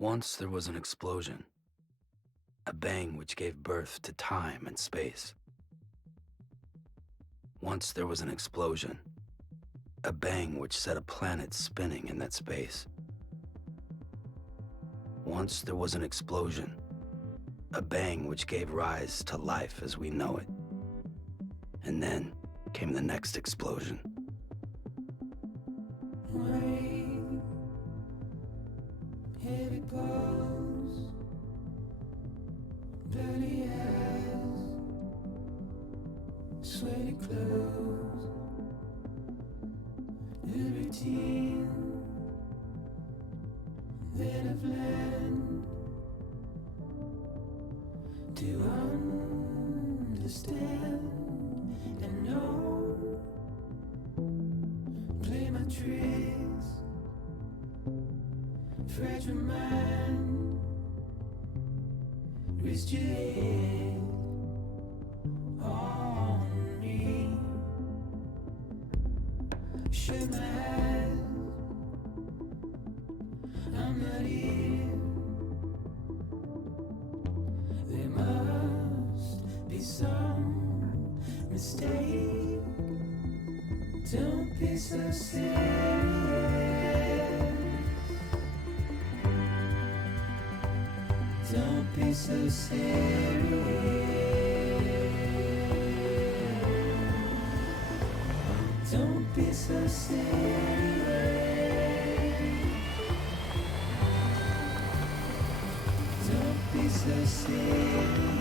Once there was an explosion, a bang which gave birth to time and space. Once there was an explosion, a bang which set a planet spinning in that space. Once there was an explosion, a bang which gave rise to life as we know it. And then came the next explosion. Rain, heavy goes, dirty eyes, sweaty clothes, the routine that I've learned to understand and know. Play my tricks, fragile mind, rest your head on me. Shut my eyes, I'm not here. There must be some mistake. Don't be so serious. Don't be so serious. Don't be so serious. Don't be so serious.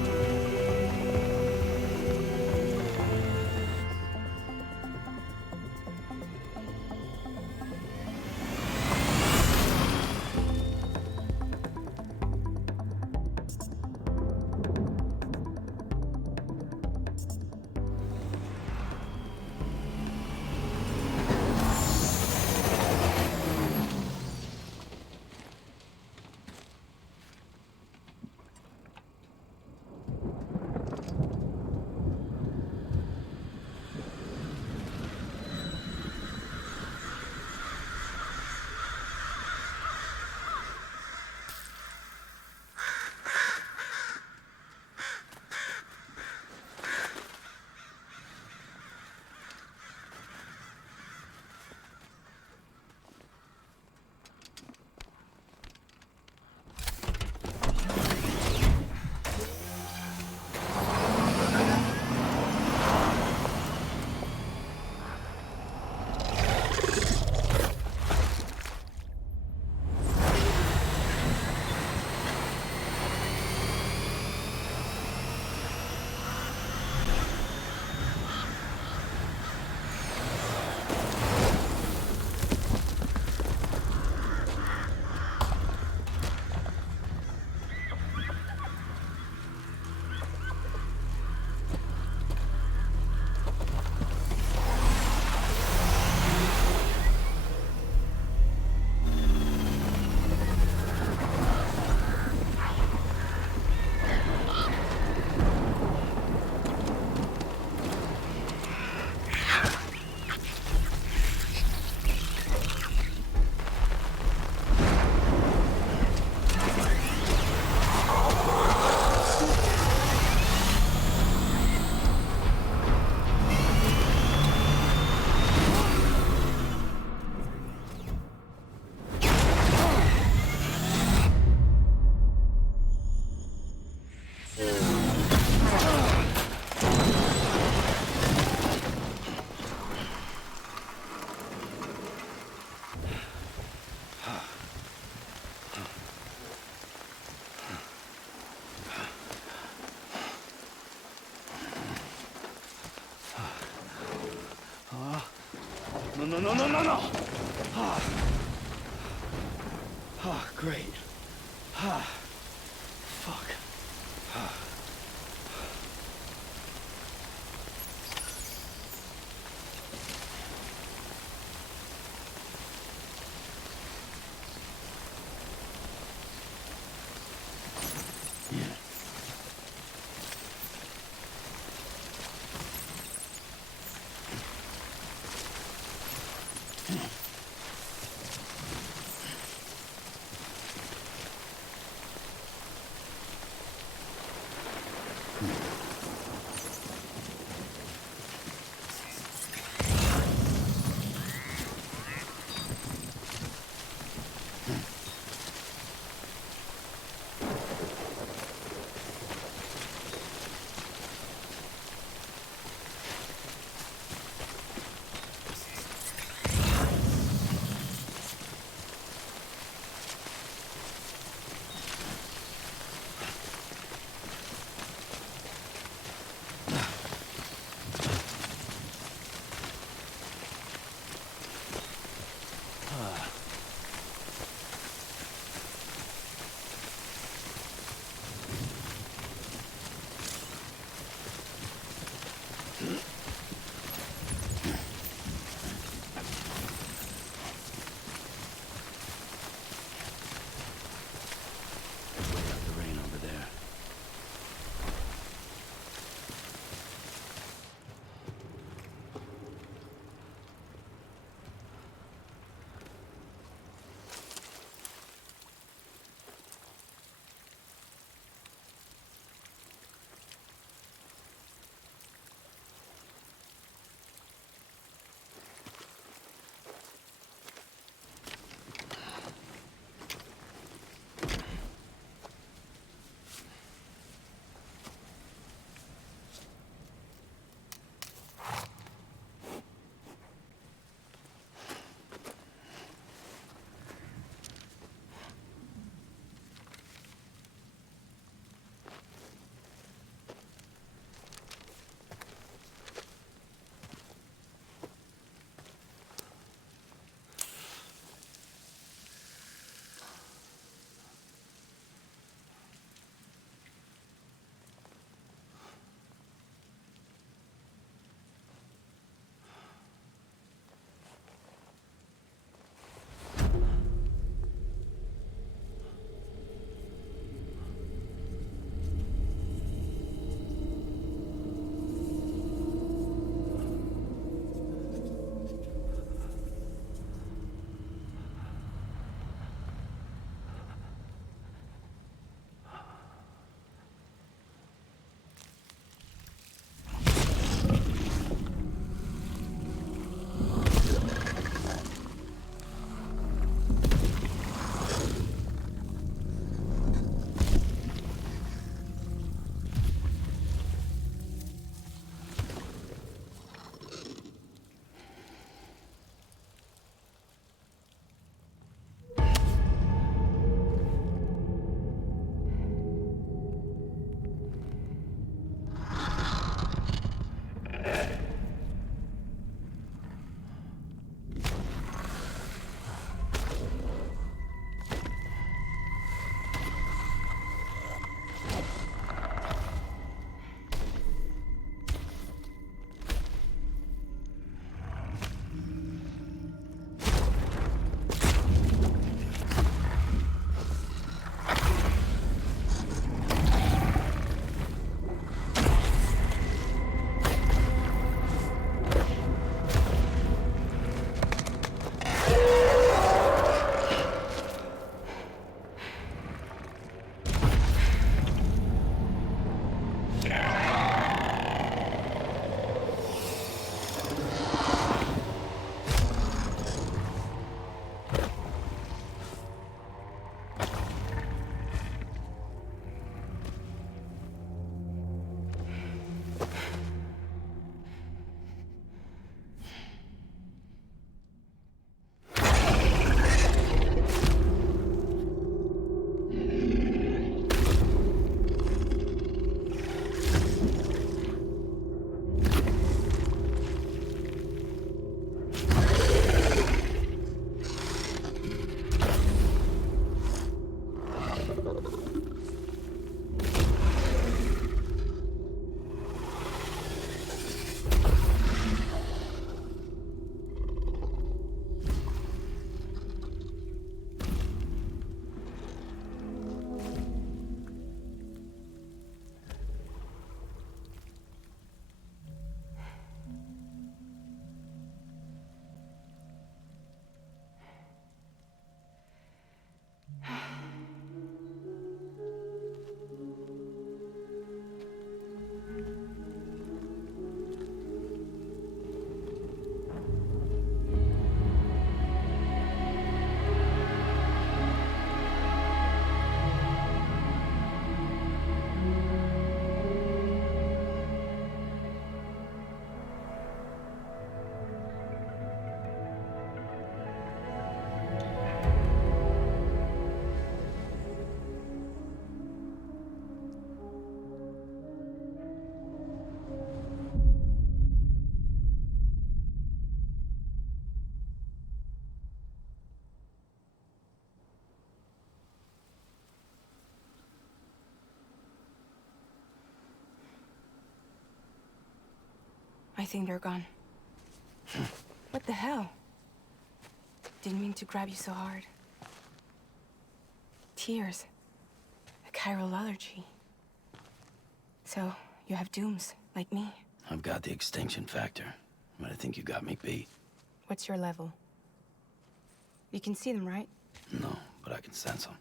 No. Great. Fuck. Way out the rain over there. I think they're gone. What the hell? Didn't mean to grab you so hard. Tears. A chiral allergy. So, you have dooms, like me. I've got the extinction factor, but I think you got me beat. What's your level? You can see them, right? No, but I can sense them.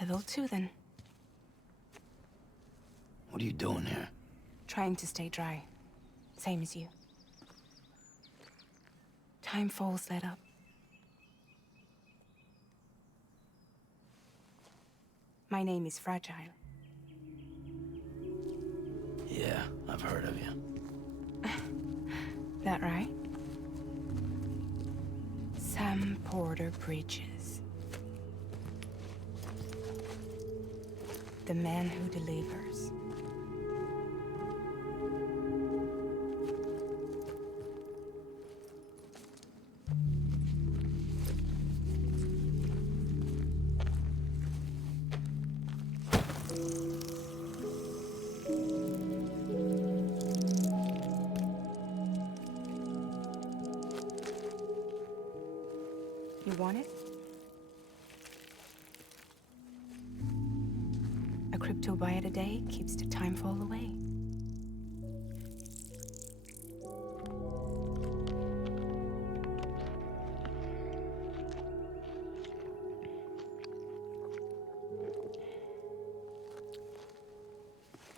Level 2, then. What are you doing here? Trying to stay dry. Same as you. Timefall's let up. My name is Fragile. Yeah, I've heard of you. That right? Sam Porter Bridges. The man who delivers. You want it? A crypto byte a day keeps the timefall away.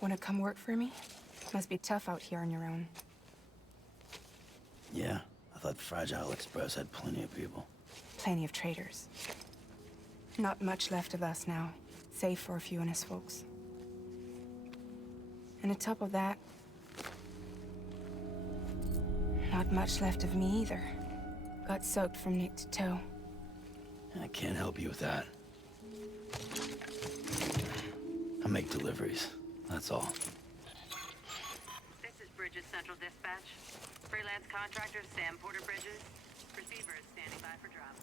Wanna come work for me? Must be tough out here on your own. Yeah, I thought Fragile Express had plenty of people. Plenty of traitors. Not much left of us now, save for a few honest folks. And on top of that, not much left of me either. Got soaked from neck to toe. I can't help you with that. I make deliveries, that's all. This is Bridges Central Dispatch. Freelance contractor Sam Porter Bridges. Receiver is standing by for drop.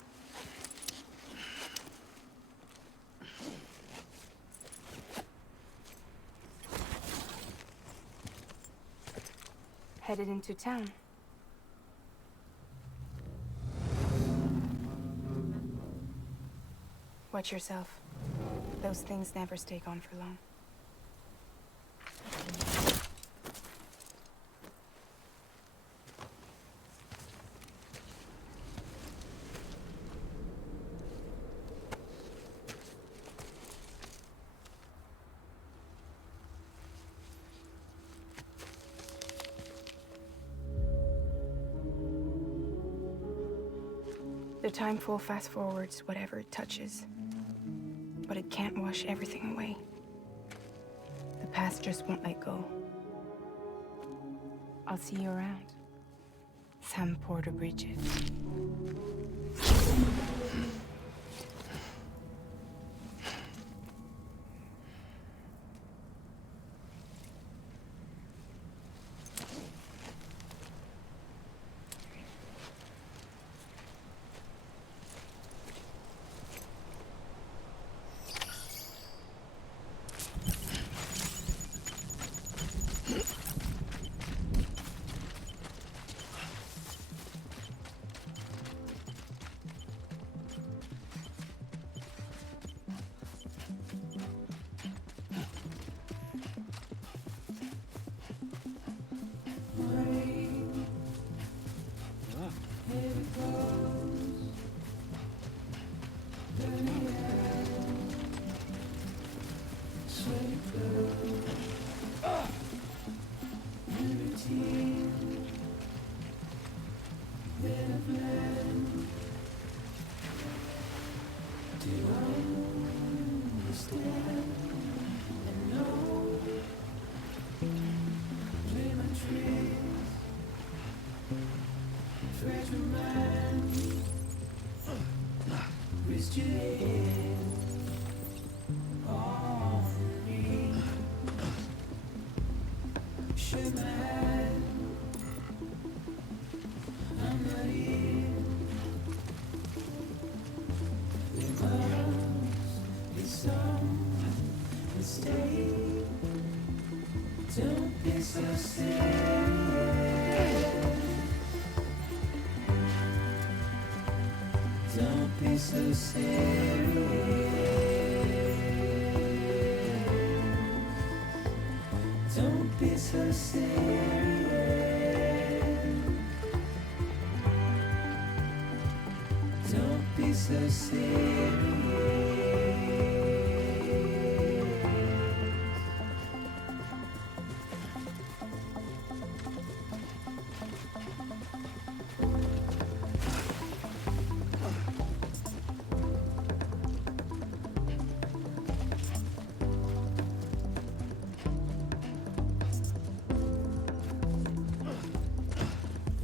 Headed into town. Watch yourself. Those things never stay gone for long. The timefall fast forwards whatever it touches. But it can't wash everything away. The past just won't let go. I'll see you around. Sam Porter Bridges. Don't be so serious. Don't be so serious. Don't be so serious. Don't be so serious.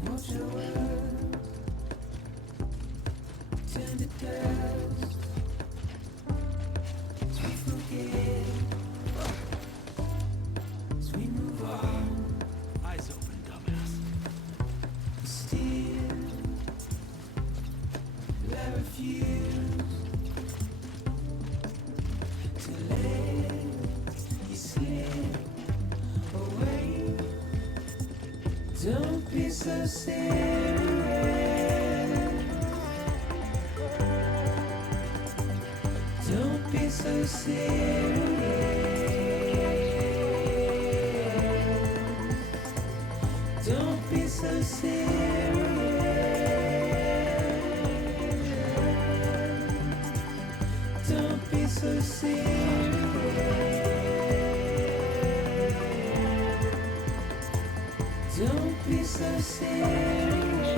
Watch your words, turn to dust. As we forget, as we move on. Eyes open, dumbass. Still, I refuse to let you slip away. Don't be so serious. Don't be so serious. Don't be so serious. Don't be so serious. Don't be so serious.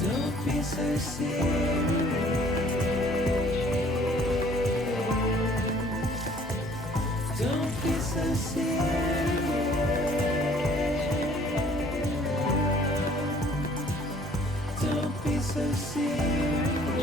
Don't be so serious. Don't be so serious. Don't be so serious.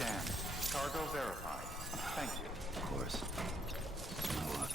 Scan. Cargo verified. Thank you. Of course. My luck.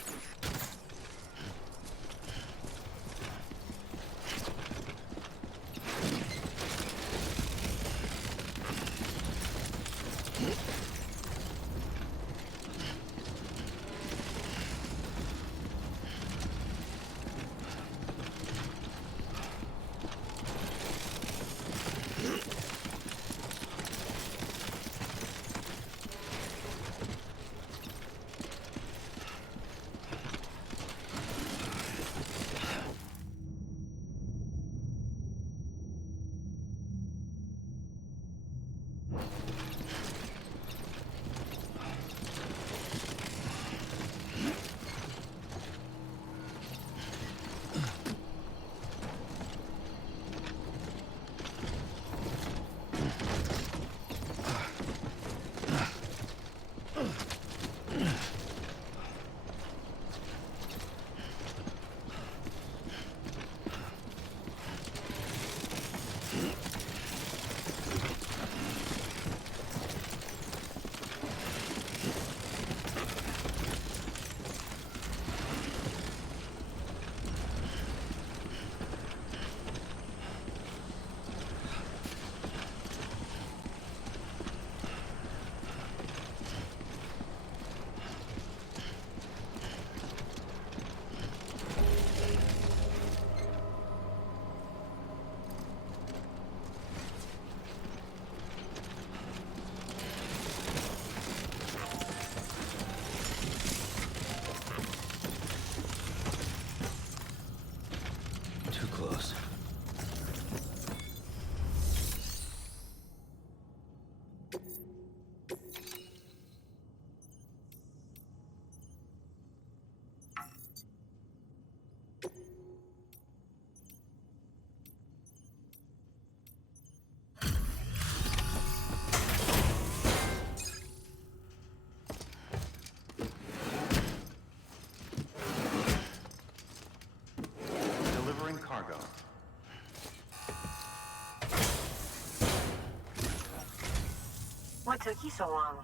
What took you so long?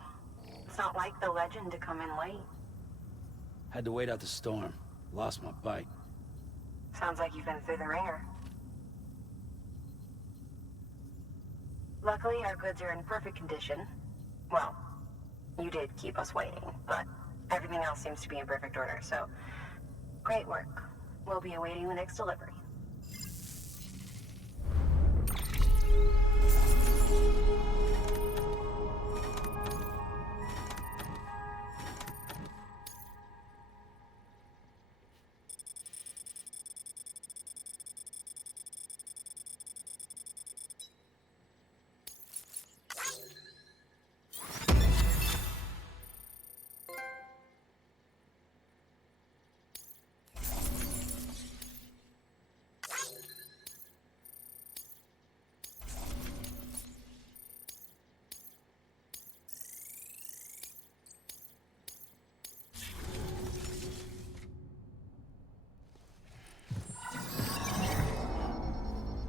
It's not like the legend to come in late. Had to wait out the storm. Lost my bike. Sounds like you've been through the ringer. Luckily, our goods are in perfect condition. Well, you did keep us waiting, but everything else seems to be in perfect order, so great work. We'll be awaiting the next delivery.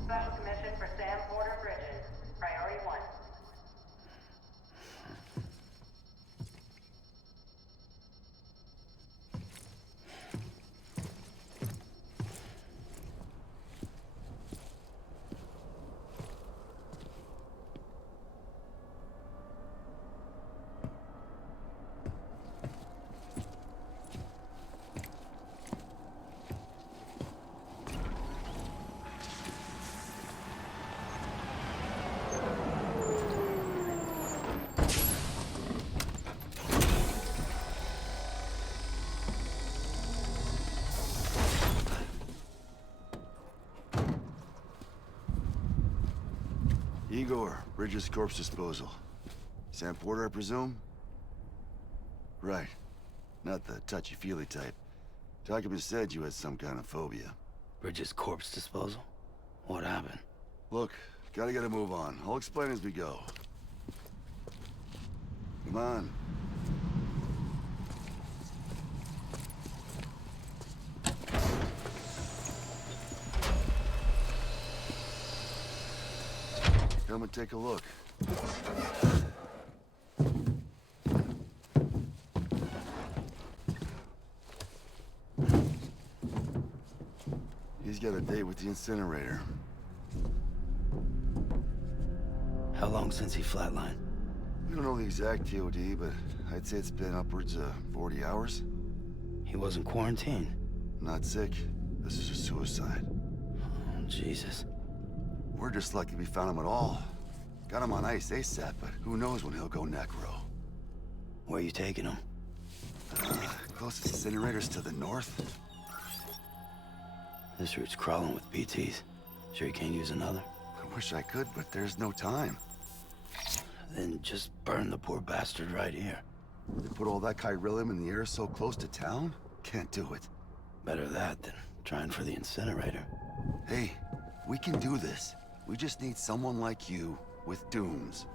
Special commission for Sam Porter Bridges. Priority 1. Igor, Bridges Corpse Disposal. Sam Porter, I presume? Right. Not the touchy-feely type. Documents said you had some kind of phobia. Bridges corpse disposal? What happened? Look, gotta get a move on. I'll explain as we go. Come on. Come and take a look. He's got a date with the incinerator. How long since he flatlined? We don't know the exact TOD, but I'd say it's been upwards of 40 hours. He wasn't quarantined. Not sick. This is a suicide. Oh, Jesus. We're just lucky we found him at all. Got him on ice ASAP, but who knows when he'll go necro. Where you taking him? Closest incinerator's to the north. This route's crawling with PTs. Sure you can't use another? I wish I could, but there's no time. Then just burn the poor bastard right here. They put all that chiralium in the air so close to town? Can't do it. Better that than trying for the incinerator. Hey, we can do this. We just need someone like you with dooms.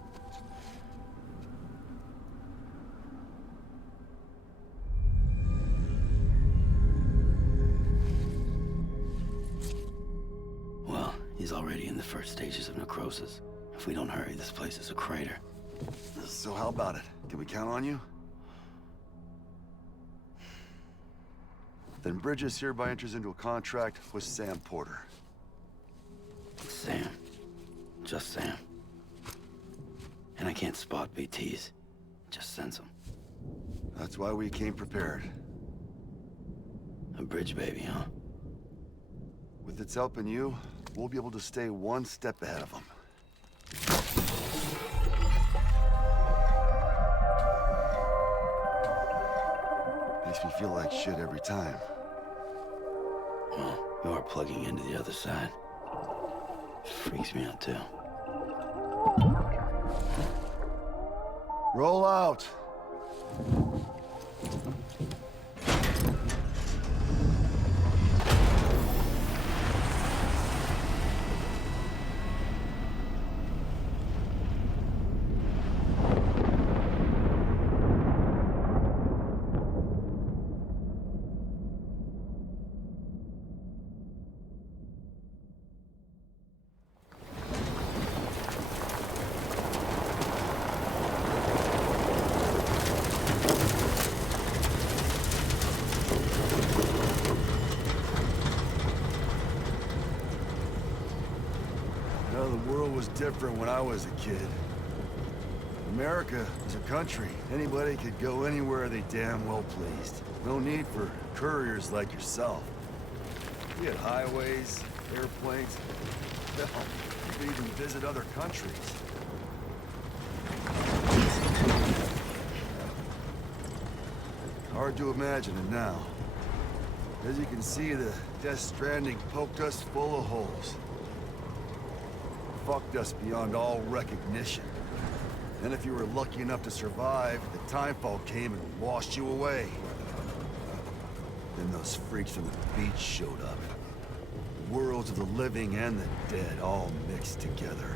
Well, he's already in the first stages of necrosis. If we don't hurry, this place is a crater. So how about it? Can we count on you? Then Bridges hereby enters into a contract with Sam Porter. Sam. Just Sam. And I can't spot BTs. Just sense them. That's why we came prepared. A bridge baby, huh? With its help and you, we'll be able to stay one step ahead of them. Makes me feel like shit every time. Well, you are plugging into the other side. Freaks me out, too. Roll out! different when I was a kid. America was a country. Anybody could go anywhere they damn well pleased. No need for couriers like yourself. We had highways, airplanes. Hell, you could even visit other countries. Hard to imagine it now. As you can see, the Death Stranding poked us full of holes. Fucked us beyond all recognition. And if you were lucky enough to survive, the timefall came and washed you away. Then those freaks from the beach showed up. Worlds of the living and the dead all mixed together.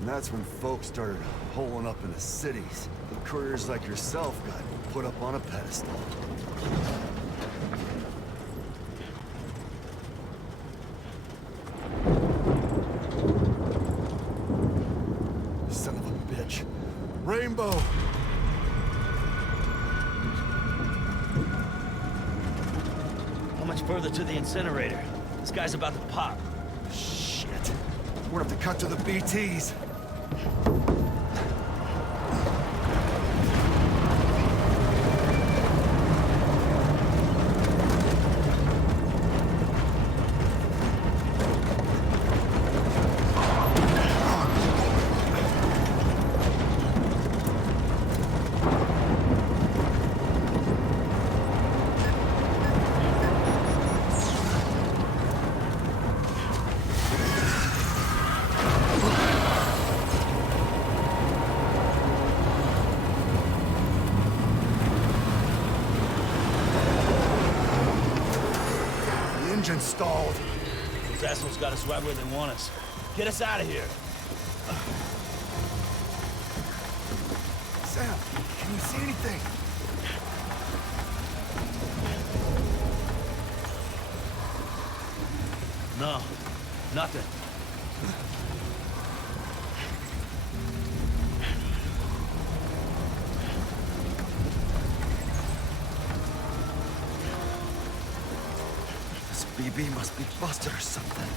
And that's when folks started holing up in the cities. And couriers like yourself got put up on a pedestal. Son of a bitch. Rainbow! How much further to the incinerator? This guy's about to pop. Shit. We're gonna have to cut to the BTs. Engine stalled. Those assholes got us right where they want us. Get us out of here. Sam, can you see anything? No, nothing. This BB must be busted or something.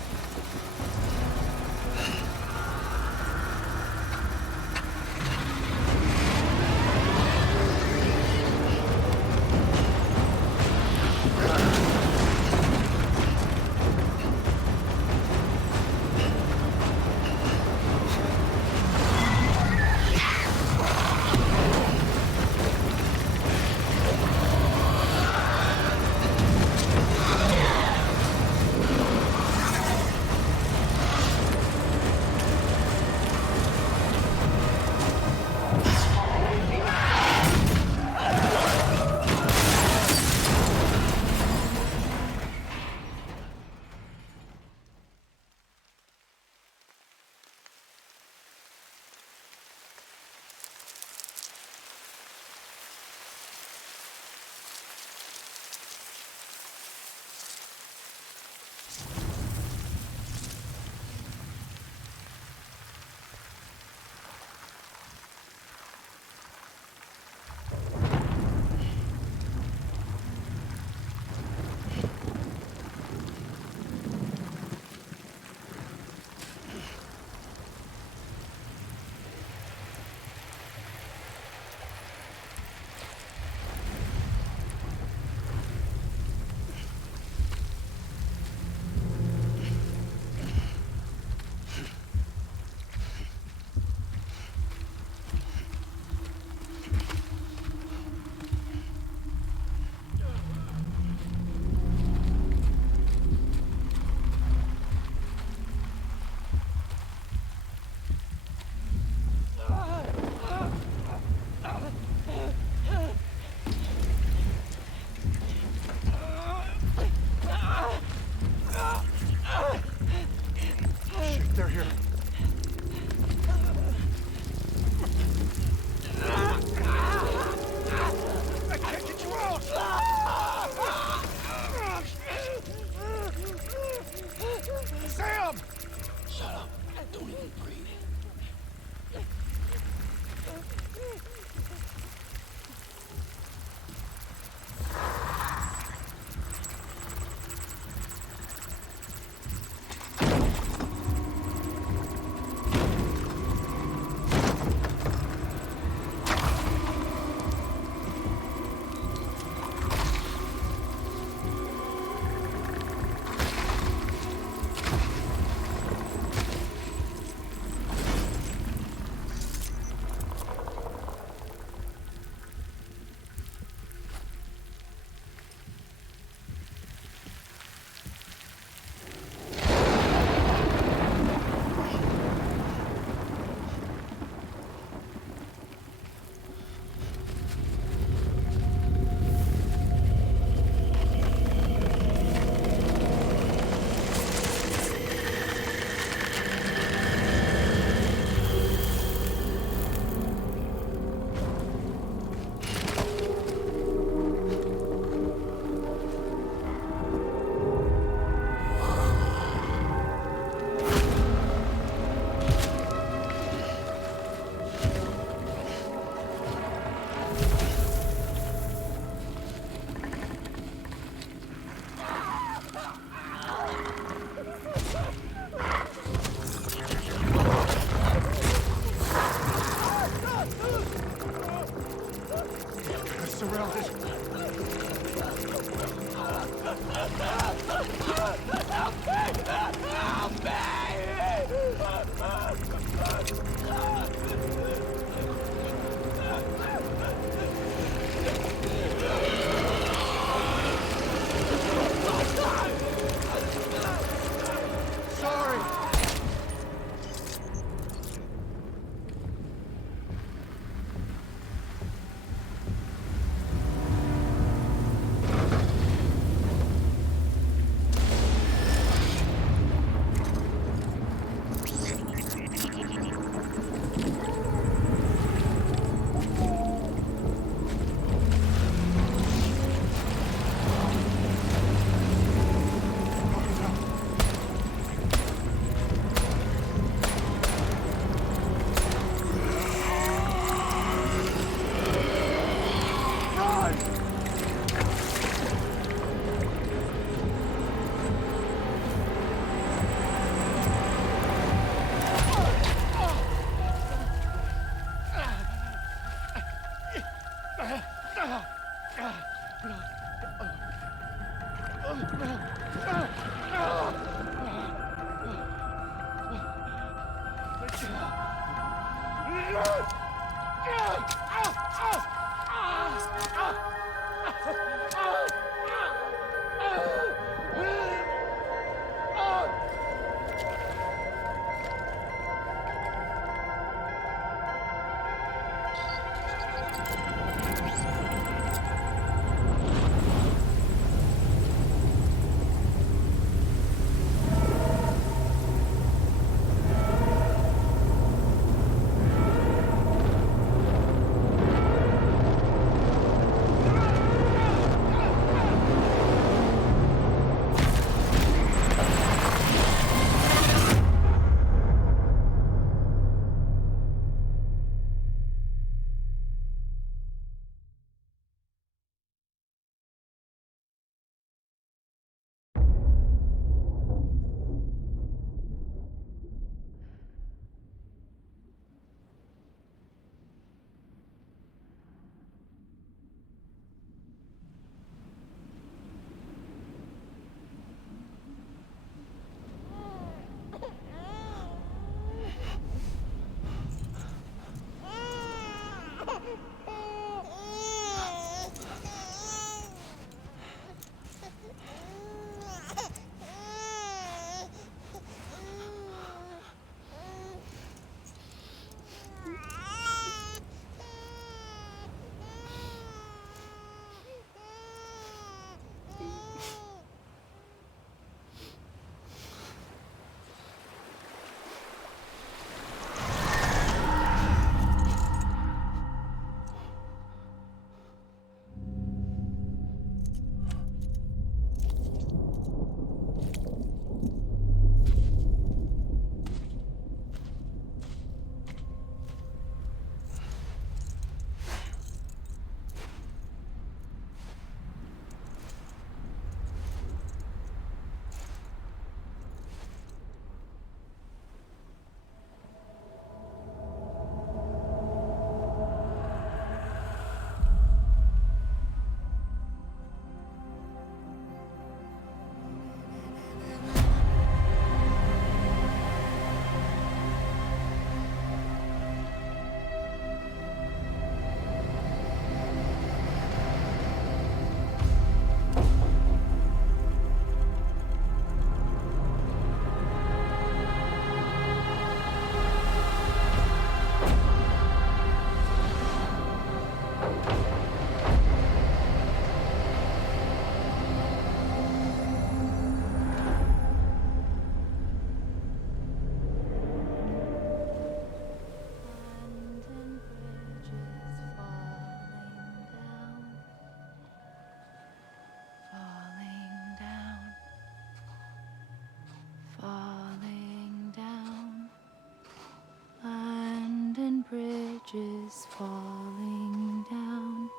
bridges falling down,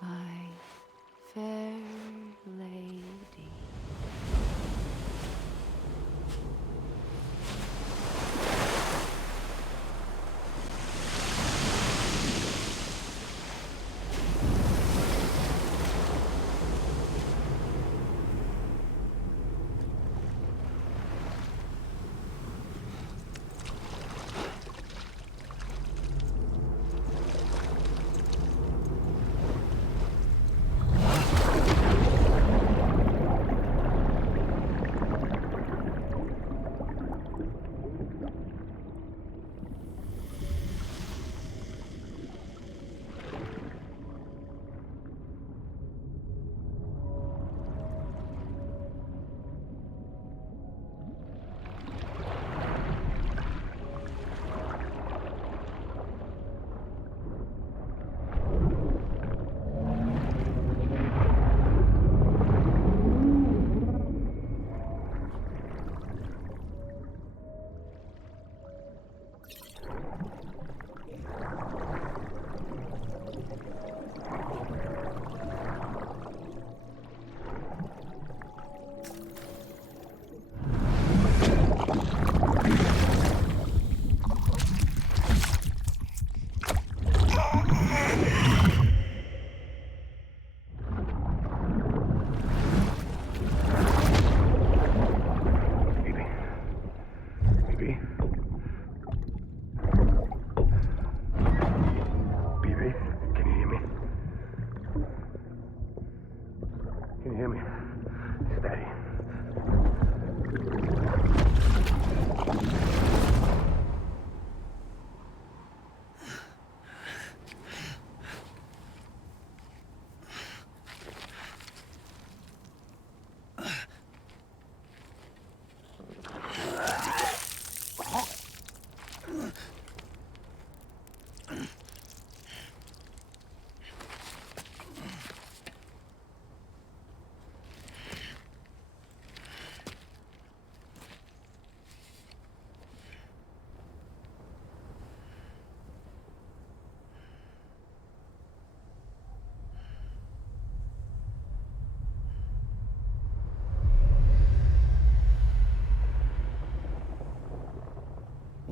my fair lady.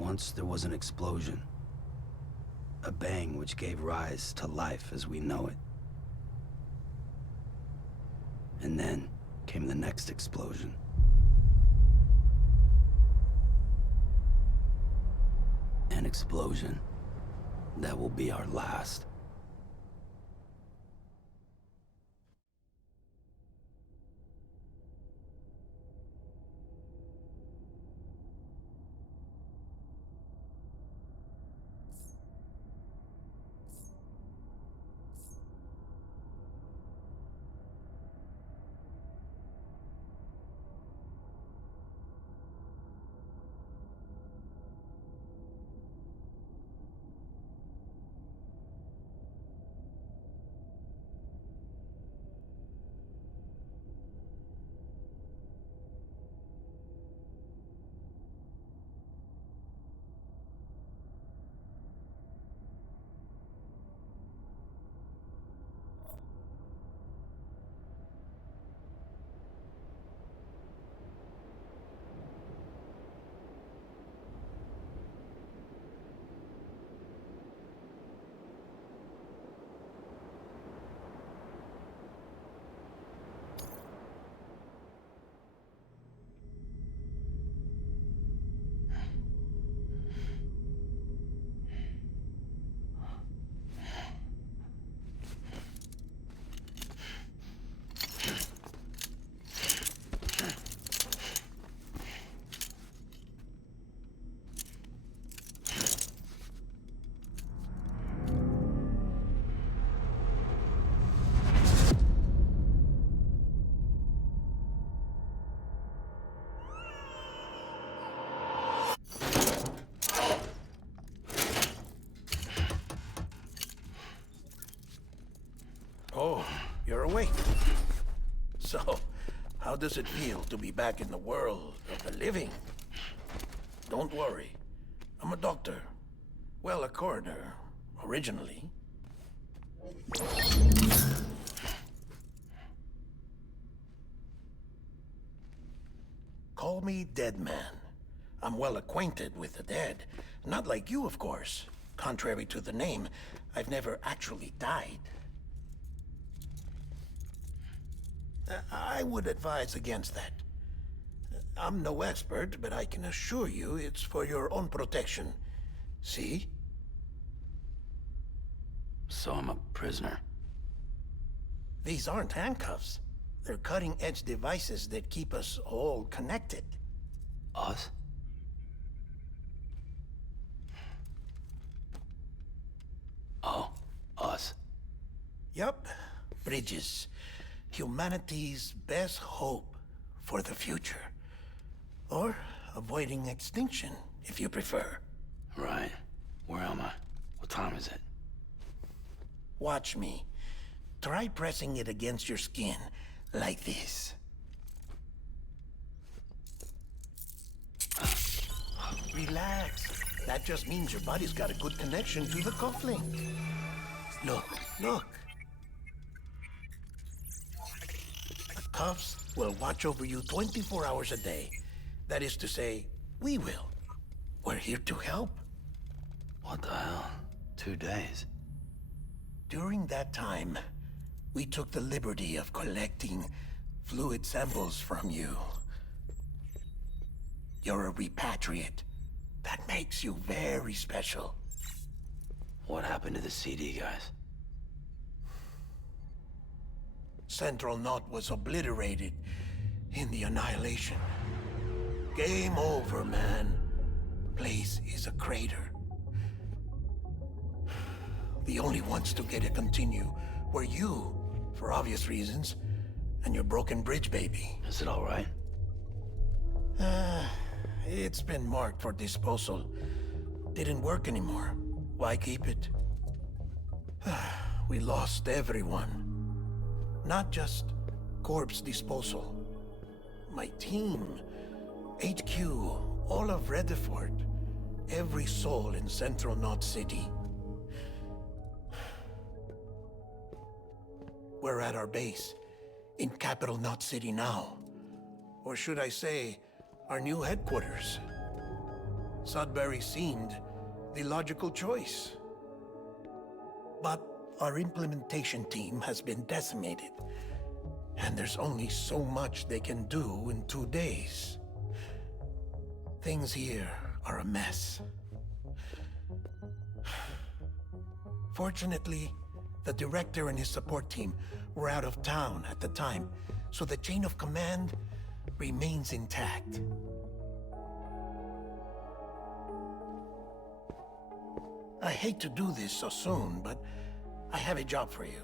Once there was an explosion. A bang which gave rise to life as we know it. And then came the next explosion. An explosion that will be our last. Oh, you're awake. So, how does it feel to be back in the world of the living? Don't worry. I'm a doctor. Well, a coroner, originally. Call me Dead Man. I'm well acquainted with the dead. Not like you, of course. Contrary to the name, I've never actually died. I would advise against that. I'm no expert, but I can assure you it's for your own protection. See? So I'm a prisoner. These aren't handcuffs. They're cutting-edge devices that keep us all connected. Us? Oh, us. Yup. Bridges. Humanity's best hope for the future. Or avoiding extinction, if you prefer. Right. Where am I? What time is it? Watch me. Try pressing it against your skin, like this. Relax. That just means your body's got a good connection to the cufflink. Look, look. The cuffs will watch over you 24 hours a day. That is to say, we will. We're here to help. What the hell? 2 days? During that time, we took the liberty of collecting fluid samples from you. You're a repatriate. That makes you very special. What happened to the CD guys? Central Knot was obliterated in the Annihilation. Game over, man. Place is a crater. The only ones to get to continue were you, for obvious reasons, and your broken bridge baby. Is it all right? It's been marked for disposal. Didn't work anymore. Why keep it? We lost everyone. Not just corpse disposal. My team, HQ, all of Redford, every soul in Central Knot City. We're at our base, in Capital Knot City now. Or should I say, our new headquarters. Sudbury seemed the logical choice. But our implementation team has been decimated, and there's only so much they can do in 2 days. Things here are a mess. Fortunately, the director and his support team were out of town at the time, so the chain of command remains intact. I hate to do this so soon, but I have a job for you.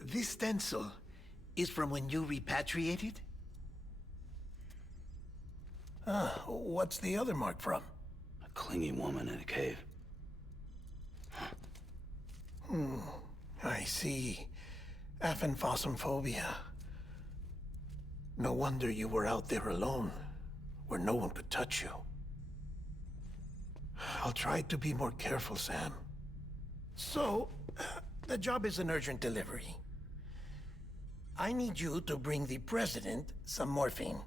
This stencil is from when you repatriated? What's the other mark from? A clingy woman in a cave. I see. Aphenphosmphobia. No wonder you were out there alone, where no one could touch you. I'll try to be more careful, Sam. So, the job is an urgent delivery. I need you to bring the president some morphine.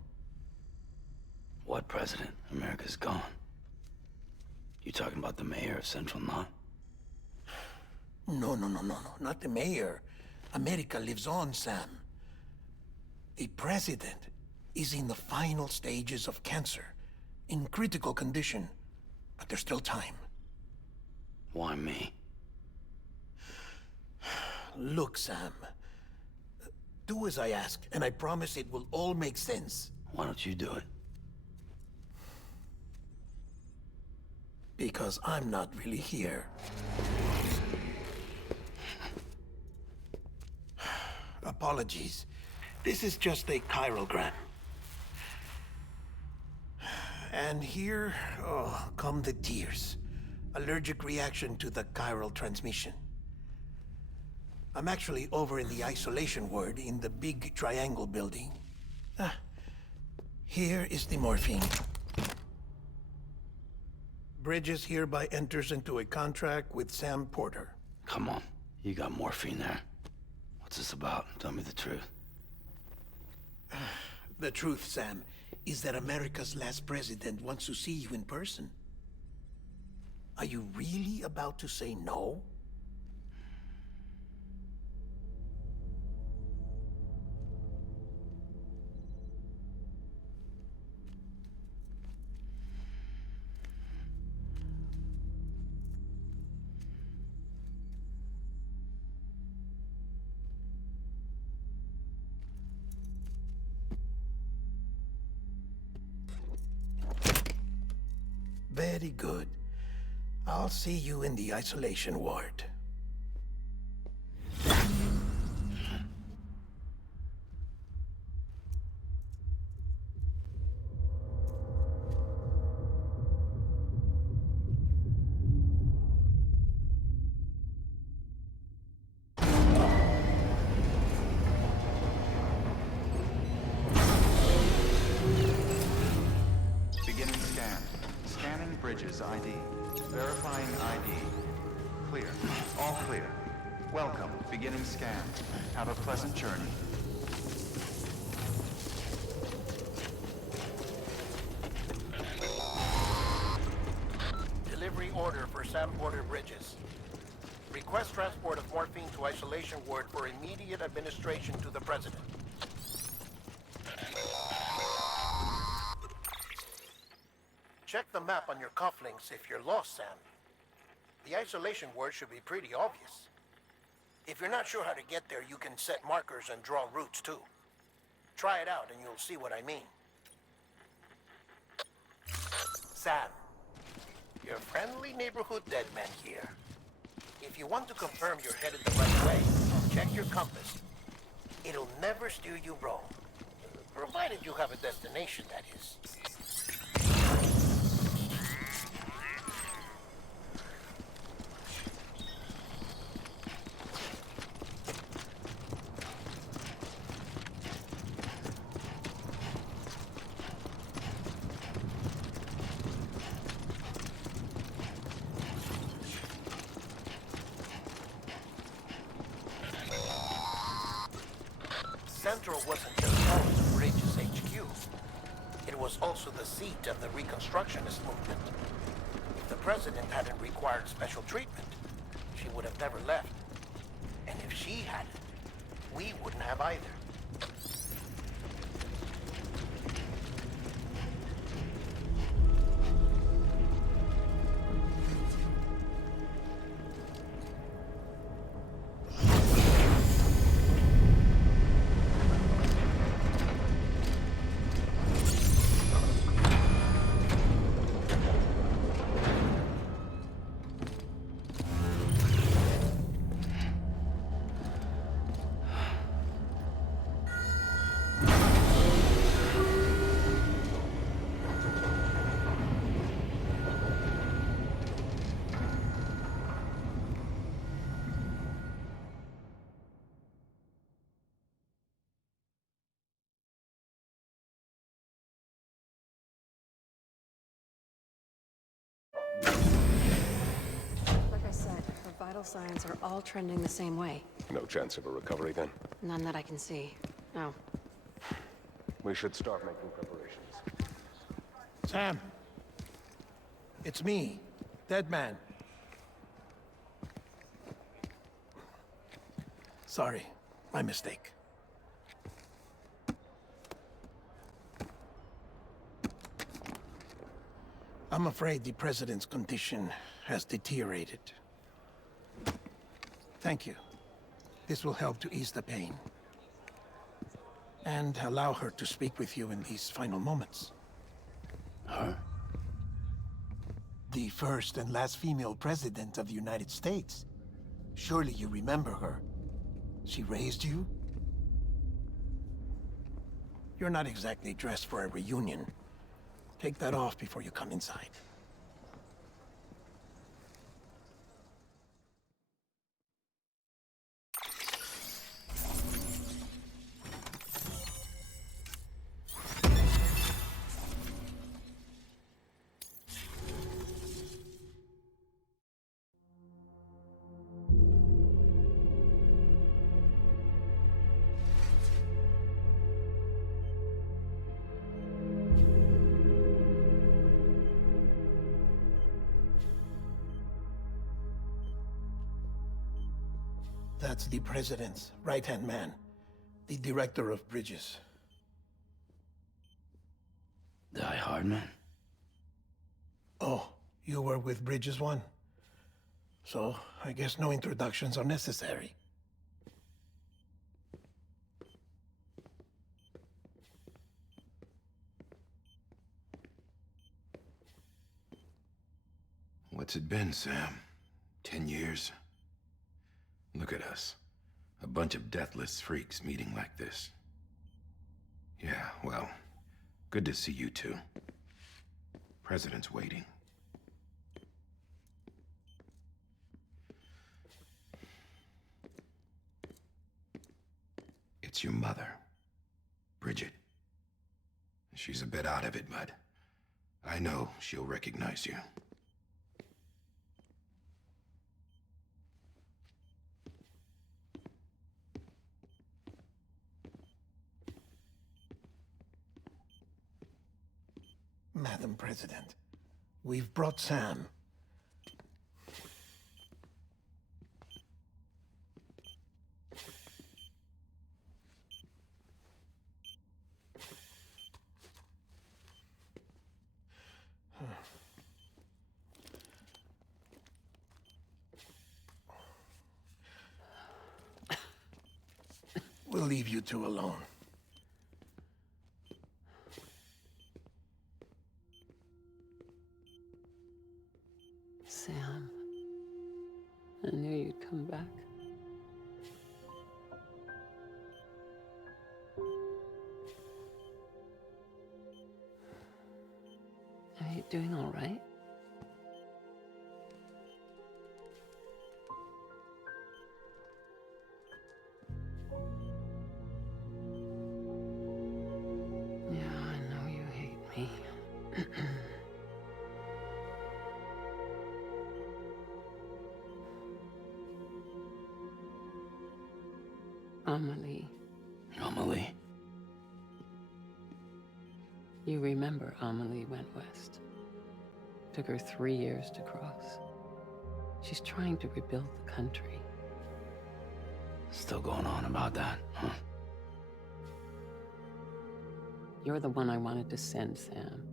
What president? America's gone. You talking about the mayor of Central Knot? No, not the mayor. America lives on, Sam. The president is in the final stages of cancer, in critical condition, but there's still time. Why me? Look, Sam. Do as I ask, and I promise it will all make sense. Why don't you do it? Because I'm not really here. Apologies. This is just a chirogram. And here, come the tears. Allergic reaction to the chiral transmission. I'm actually over in the isolation ward in the big triangle building. Here is the morphine. Bridges hereby enters into a contract with Sam Porter. Come on. You got morphine there. What's this about? Tell me the truth. The truth, Sam, is that America's last president wants to see you in person. Are you really about to say no? Very good. I'll see you in the isolation ward. Beginning scan. Scanning Bridges ID. Verifying ID. Clear. All clear. Welcome. Beginning scan. Have a pleasant journey. Delivery order for Sam Porter Bridges. Request transport of morphine to isolation ward for immediate administration to the president. Check the map on your cufflinks if you're lost, Sam. The isolation word should be pretty obvious. If you're not sure how to get there, you can set markers and draw routes too. Try it out and you'll see what I mean. Sam, your friendly neighborhood deadman here. If you want to confirm you're headed the right way, check your compass. It'll never steer you wrong. Provided you have a destination, that is. Central wasn't just always Bridges HQ. was also the seat of the Reconstructionist movement. If the president hadn't required special treatment, she would have never left. And if she hadn't, we wouldn't have either. Like I said, her vital signs are all trending the same way. No chance of a recovery then? None that I can see. No. We should start making preparations. Sam. It's me, Dead Man. Sorry, my mistake. I'm afraid the president's condition has deteriorated. Thank you. This will help to ease the pain. And allow her to speak with you in these final moments. Her? The first and last female president of the United States. Surely you remember her. She raised you? You're not exactly dressed for a reunion. Take that off before you come inside. That's the president's right-hand man, the director of bridges. Die Hardman? Oh, you were with Bridges 1? So, I guess no introductions are necessary. What's it been, Sam? 10 years? Look at us. A bunch of deathless freaks meeting like this. Yeah, well, good to see you two. President's waiting. It's your mother, Bridget. She's a bit out of it, but I know she'll recognize you. Madam President, we've brought Sam. We'll leave you two alone. Sam, I knew you'd come back. Are you doing all right? Yeah, I know you hate me. Amelie. Amelie? You remember Amelie went west. Took her 3 years to cross. She's trying to rebuild the country. Still going on about that, huh? You're the one I wanted to send, Sam.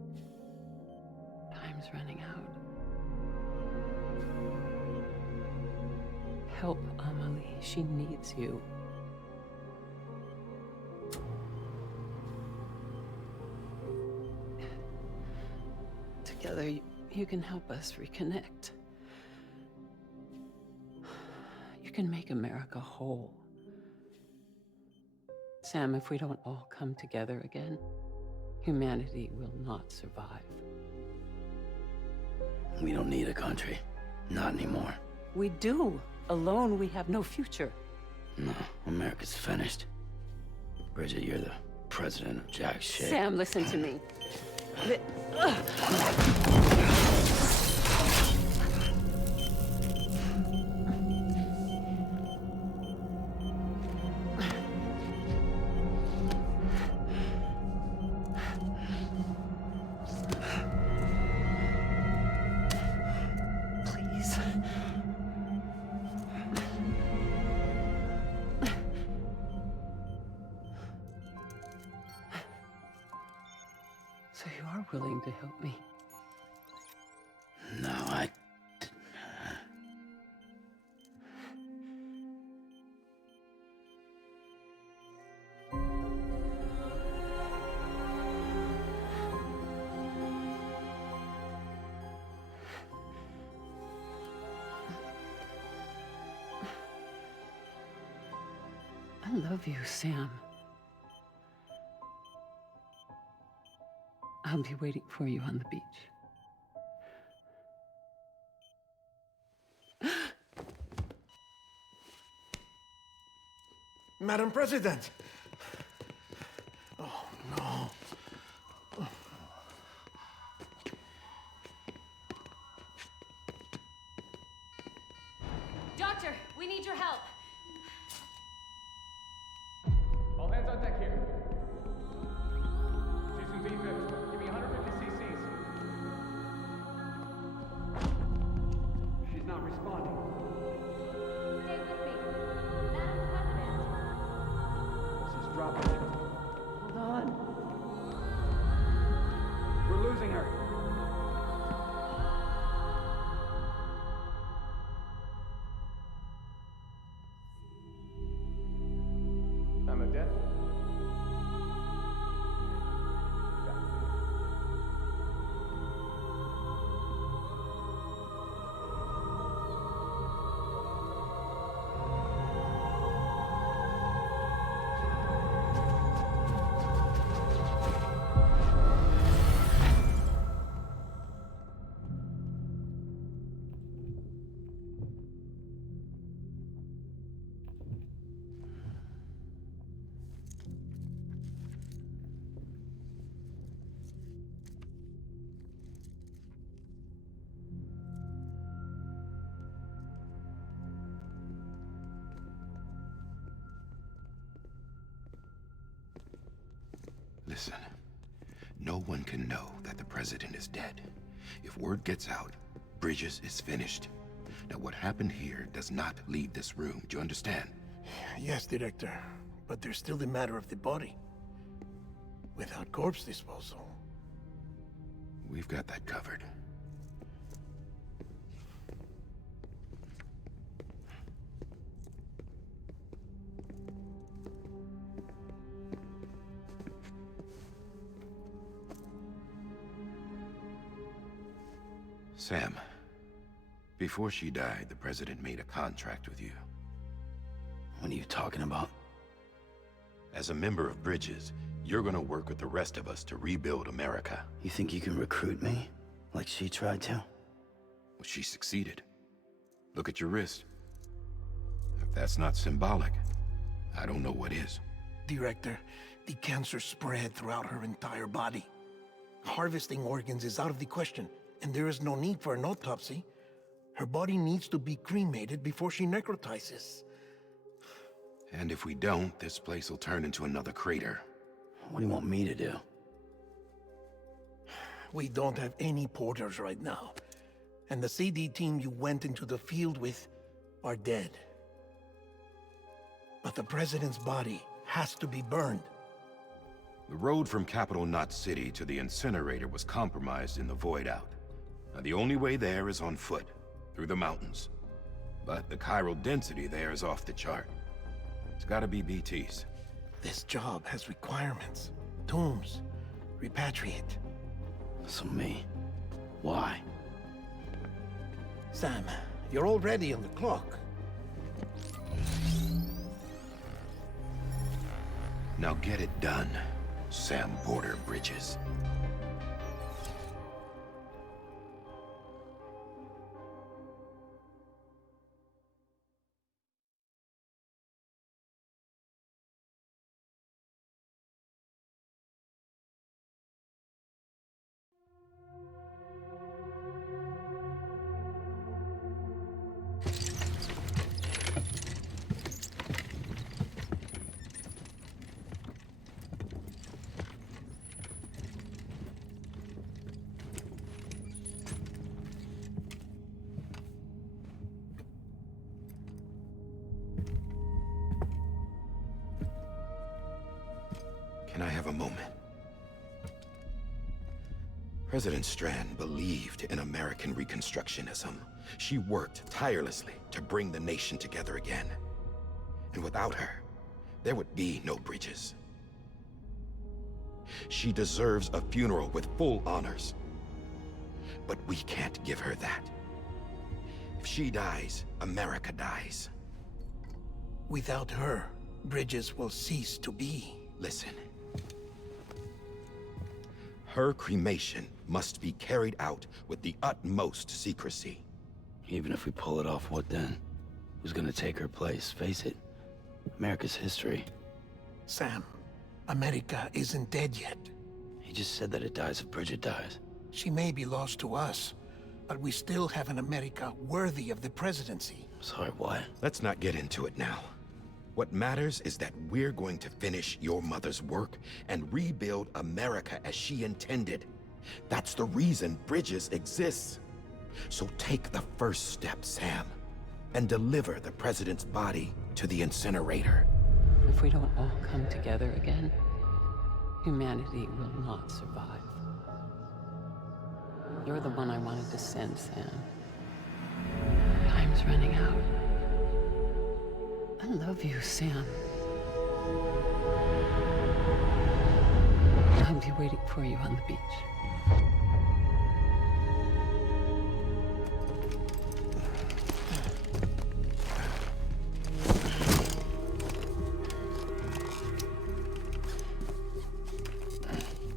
Time's running out. Help Amelie. She needs you. Together, you can help us reconnect. You can make America whole. Sam, if we don't all come together again, humanity will not survive. We don't need a country. Not anymore. We do. Alone, we have no future. No, America's finished. Bridget, you're the president of jack shit. Sam, listen to me. Please. So you are willing to help me? No, I... I love you, Sam. I'll be waiting for you on the beach. Madam President! Oh, no. Doctor, we need your help. All hands on deck here. Season B-50. Give me 150 cc's. She's not responding. Stay with me. Madam President. She's dropping. Hold on. We're losing her. I'm a death. Listen, no one can know that the president is dead. If word gets out, Bridges is finished. Now, what happened here does not leave this room. Do you understand? Yes, Director. But there's still the matter of the body. Without corpse disposal. We've got that covered. Sam, before she died, the president made a contract with you. What are you talking about? As a member of Bridges, you're gonna work with the rest of us to rebuild America. You think you can recruit me? Like she tried to? Well, she succeeded. Look at your wrist. If that's not symbolic, I don't know what is. Director, the cancer spread throughout her entire body. Harvesting organs is out of the question, and there is no need for an autopsy. Her body needs to be cremated before she necrotizes. And if we don't, this place will turn into another crater. What do you want me to do? We don't have any porters right now. And the CD team you went into the field with are dead. But the president's body has to be burned. The road from Capital Knot City to the incinerator was compromised in the void out. Now the only way there is on foot, through the mountains. But the chiral density there is off the chart. It's gotta be BT's. This job has requirements. Tombs. Repatriate. So me. Why? Sam, you're already on the clock. Now get it done, Sam Porter Bridges. Can I have a moment? President Strand believed in American Reconstructionism. She worked tirelessly to bring the nation together again. And without her, there would be no Bridges. She deserves a funeral with full honors. But we can't give her that. If she dies, America dies. Without her, Bridges will cease to be. Listen. Her cremation must be carried out with the utmost secrecy. Even if we pull it off, what then? Who's gonna take her place? Face it, America's history. Sam, America isn't dead yet. He just said that it dies if Bridget dies. She may be lost to us, but we still have an America worthy of the presidency. Sorry, what? Let's not get into it now. What matters is that we're going to finish your mother's work and rebuild America as she intended. That's the reason Bridges exists. So take the first step, Sam, and deliver the president's body to the incinerator. If we don't all come together again, humanity will not survive. You're the one I wanted to send, Sam. Time's running out. I love you, Sam. I'll be waiting for you on the beach.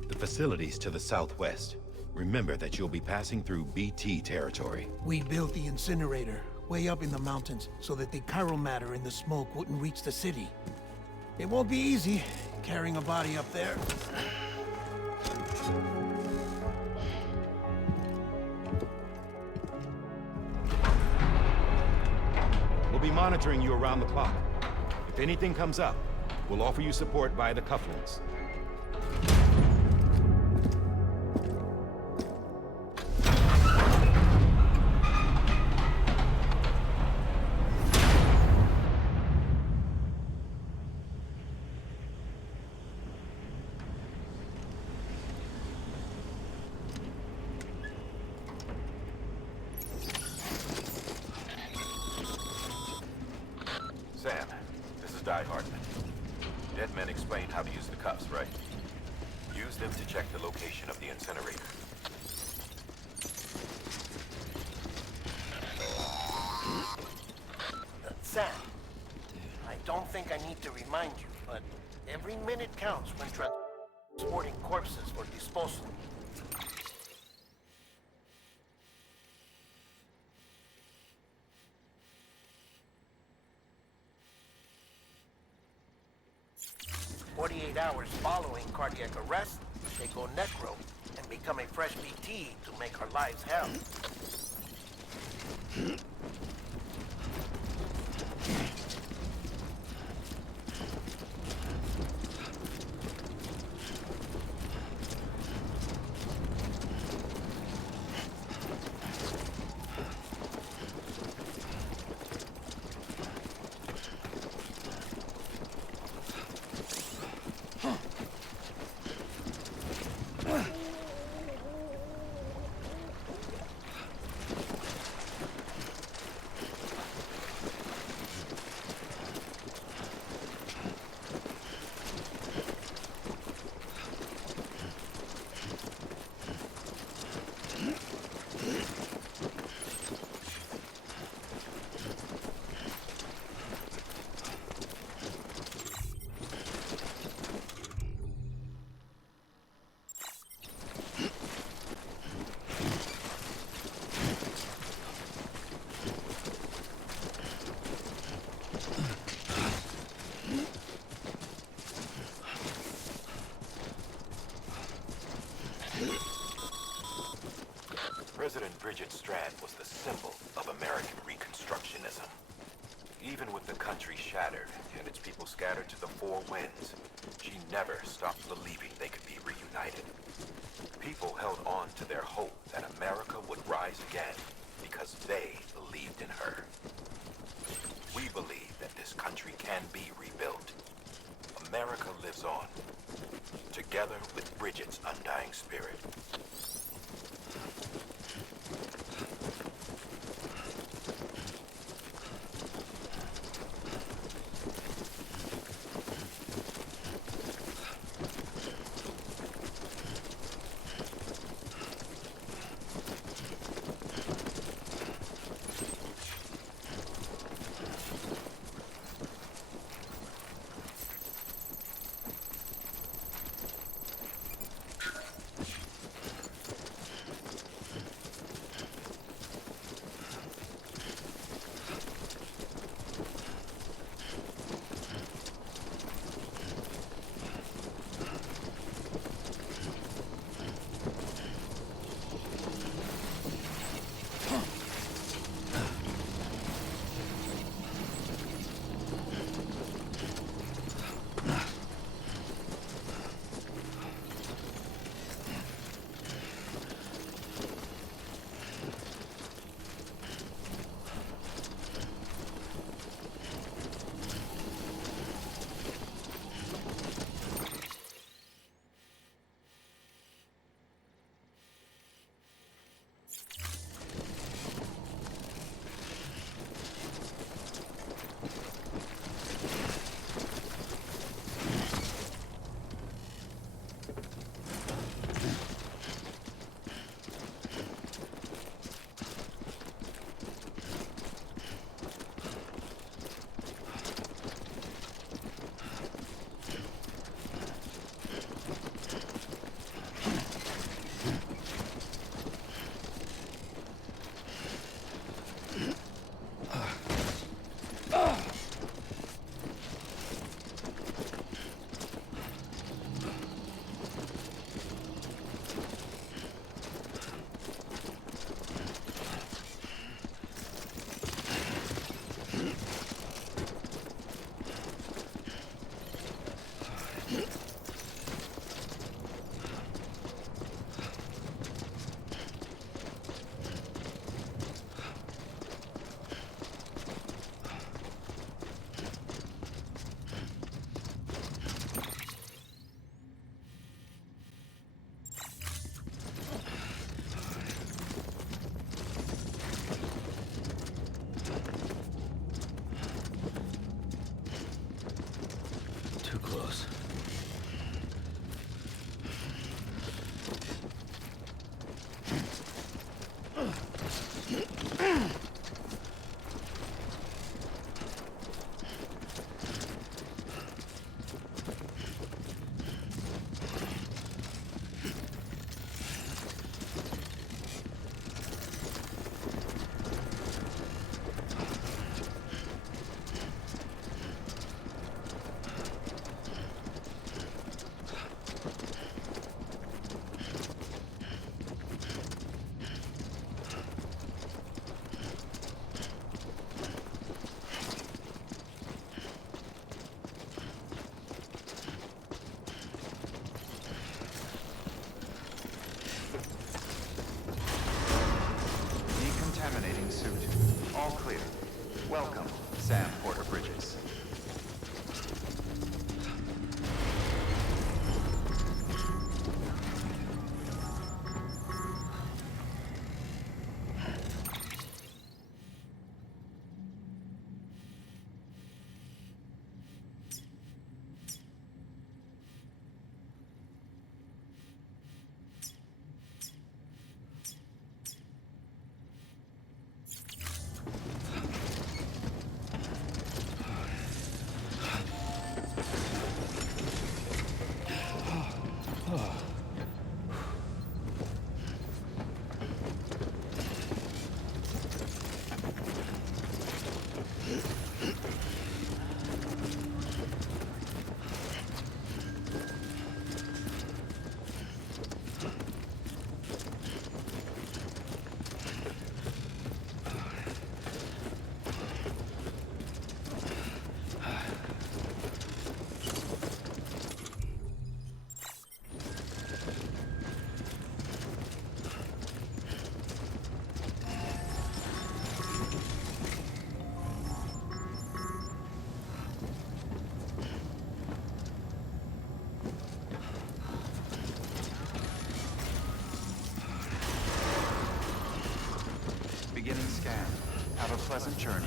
The facilities to the southwest. Remember that you'll be passing through BT territory. We built the incinerator way up in the mountains so that the chiral matter in the smoke wouldn't reach the city. It won't be easy carrying a body up there. We'll be monitoring you around the clock. If anything comes up, we'll offer you support via the cufflinks. Sam, this is Die Hardman. Dead men explained how to use the cuffs, right? Use them to check the location of the incinerator. Sam, I don't think I need to remind you, but every minute counts when transporting corpses for disposal. Hours following cardiac arrest, they go necro and become a fresh BT to make our lives hell. President Bridget Strand was the symbol of American Reconstructionism. Even with the country shattered and its people scattered to the four winds, she never stopped believing they could be reunited. People held on to their hope that America would rise again because they believed in her. We believe that this country can be rebuilt. America lives on, together with Bridget's undying spirit. scan. Have a pleasant journey.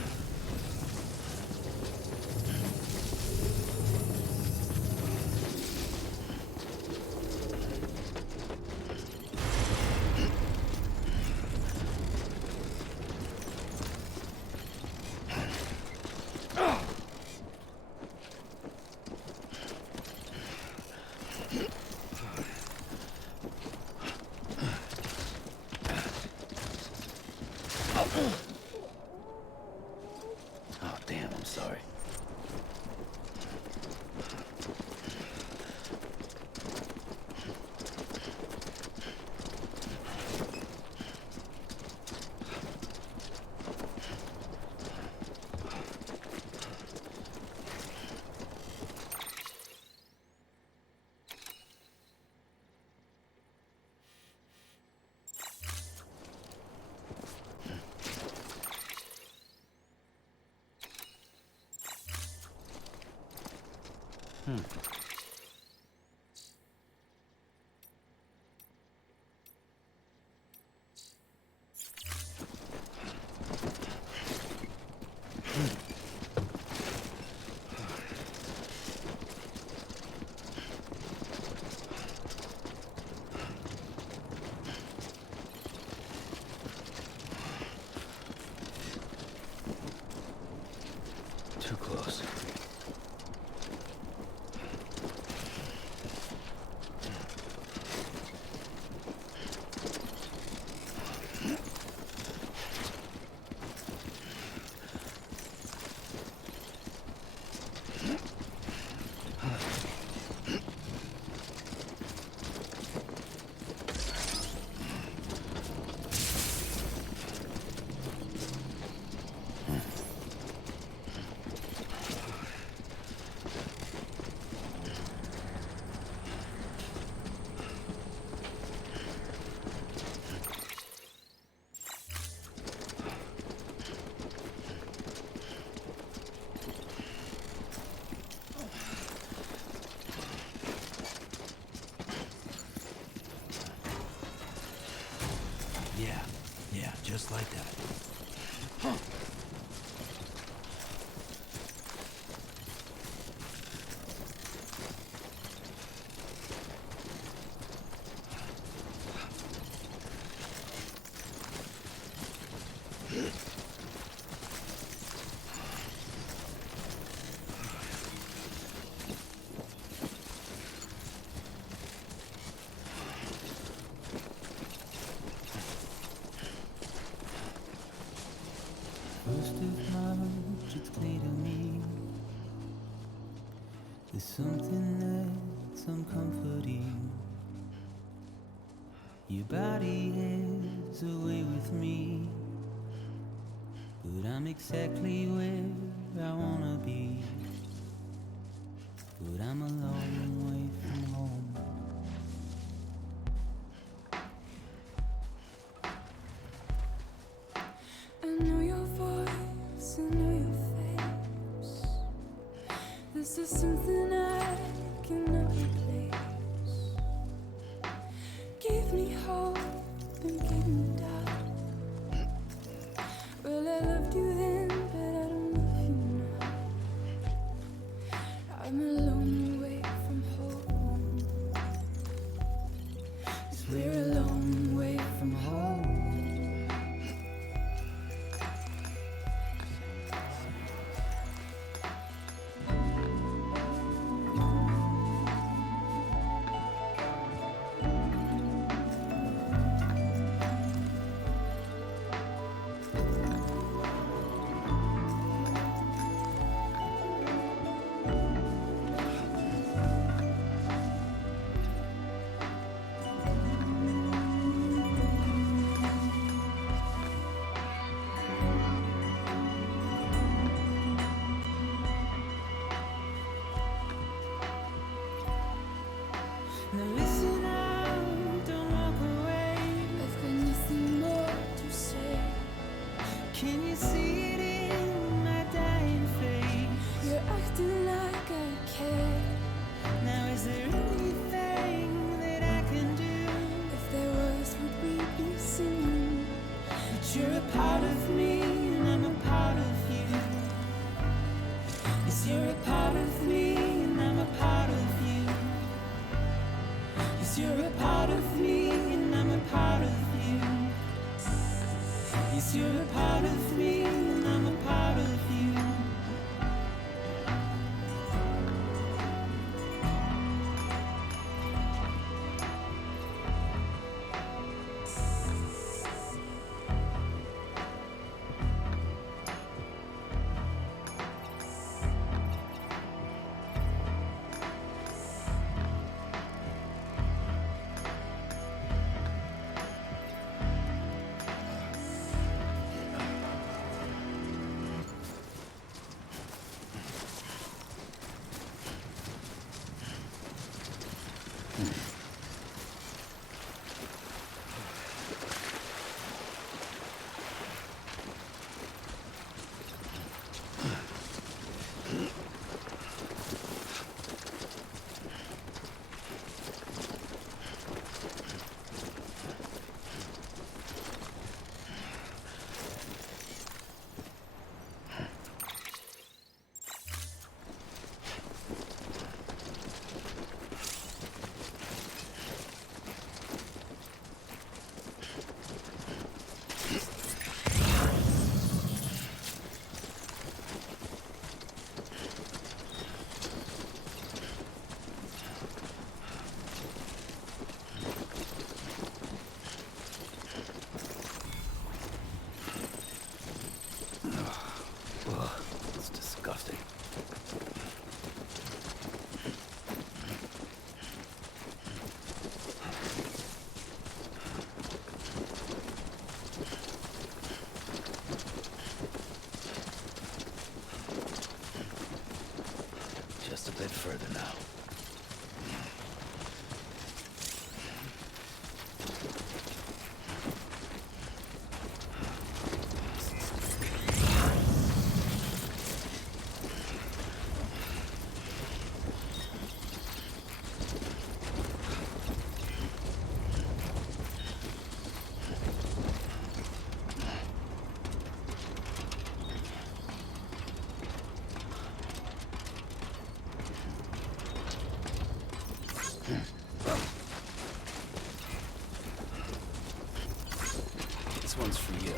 Oh, damn, I'm sorry. Too close. Yeah, just like that. Huh. First of March, it's clear to me there's something that's uncomforting. Your body is away with me, but I'm exactly where I wanna be. But I'm a long way from home. I know your voice, I know your face. This is something I cannot replace. Give me hope and give me doubt. Well, I loved you then, but I don't love you now. I'm a long way from home. 'Cause we're a long way from home. Now listen out, don't walk away. I've got nothing more to say. Can you see it in my dying face? You're acting like I care. Now is there anything that I can do? If there was, would we be singing? But you're a part of me. 'cause you're a part of me and I'm a part of you. It's disgusting. Just a bit further now. This one's for you.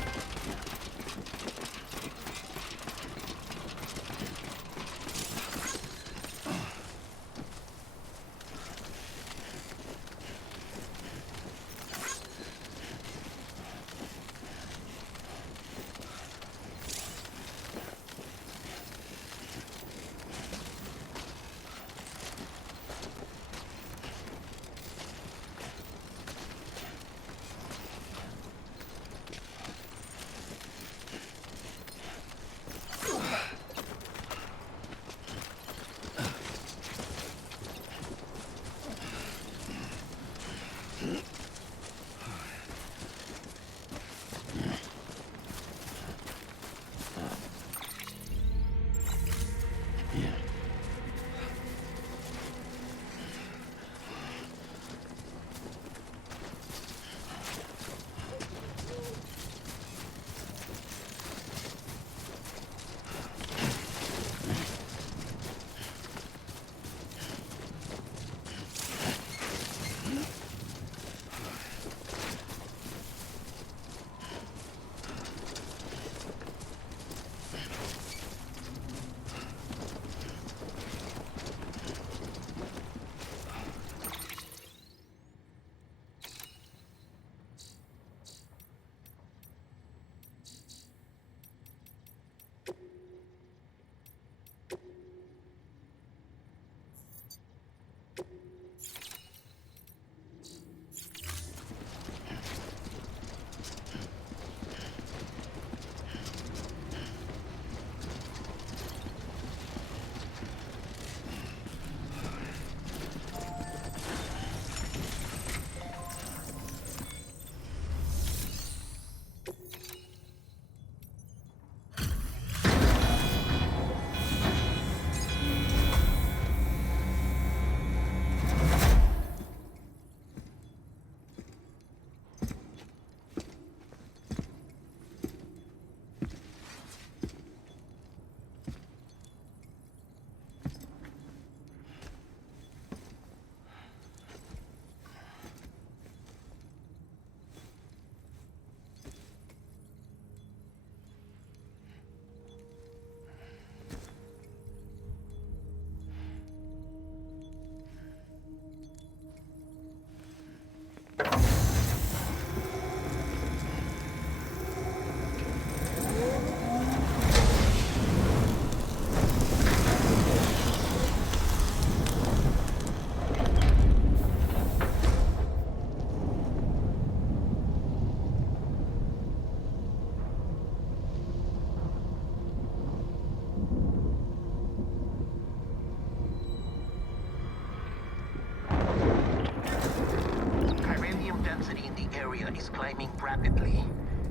threat is climbing rapidly.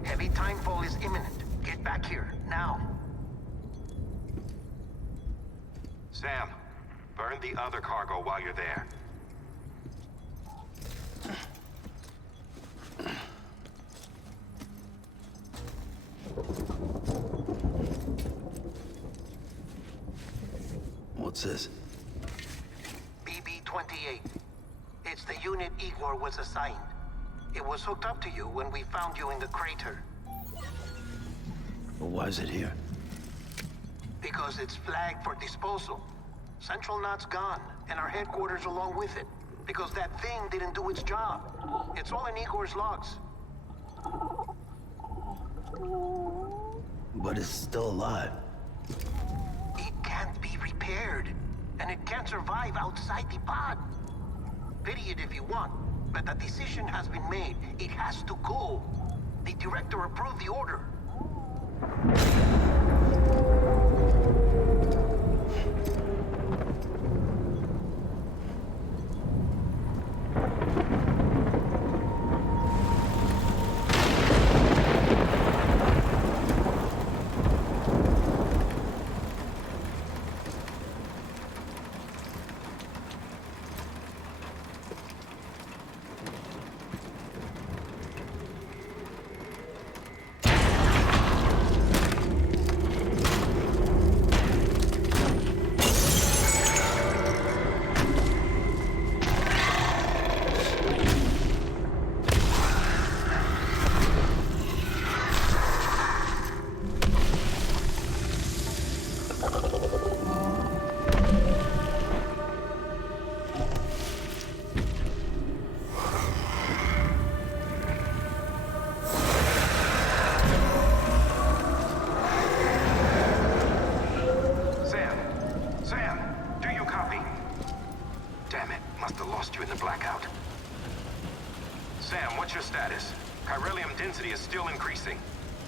Heavy timefall is imminent. Get back here, now. Sam, burn the other cargo while you're there. What's this? BB-28. It's the unit Igor was assigned. It was hooked up to you when we found you in the crater. But why is it here? Because it's flagged for disposal. Central Knot's gone, and our headquarters along with it. Because that thing didn't do its job. It's all in Igor's logs. But it's still alive. It can't be repaired, and it can't survive outside the pod. Pity it if you want, but the decision has been made. It has to go. The director approved the order.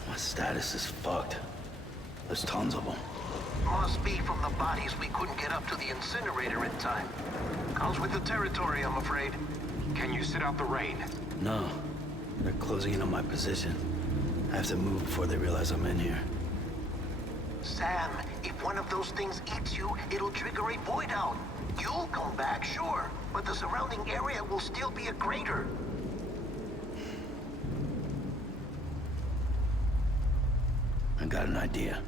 My status is fucked. There's tons of them. Must be from the bodies we couldn't get up to the incinerator in time. Comes with the territory, I'm afraid. Can you sit out the rain? No. They're closing in on my position. I have to move before they realize I'm in here. Sam, if one of those things eats you, it'll trigger a void out. You'll come back, sure, but the surrounding area will still be a crater. I got an idea.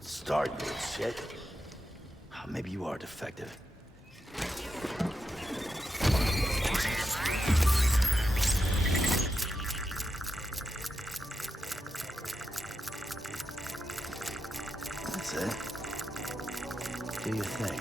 Start, you shit. Maybe you are defective. That's it. Do your thing.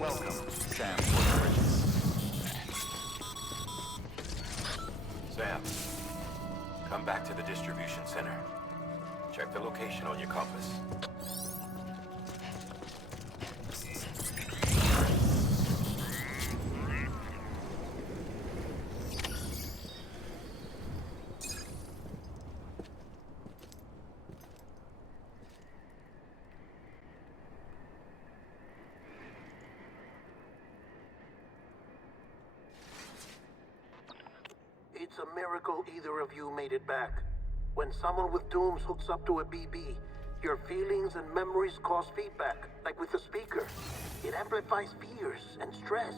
Welcome, Sam Porter Bridges. Sam, come back to the distribution center. Check the location on your compass. It's a miracle either of you made it back. When someone with dooms hooks up to a BB, your feelings and memories cause feedback, like with a speaker. It amplifies fears and stress,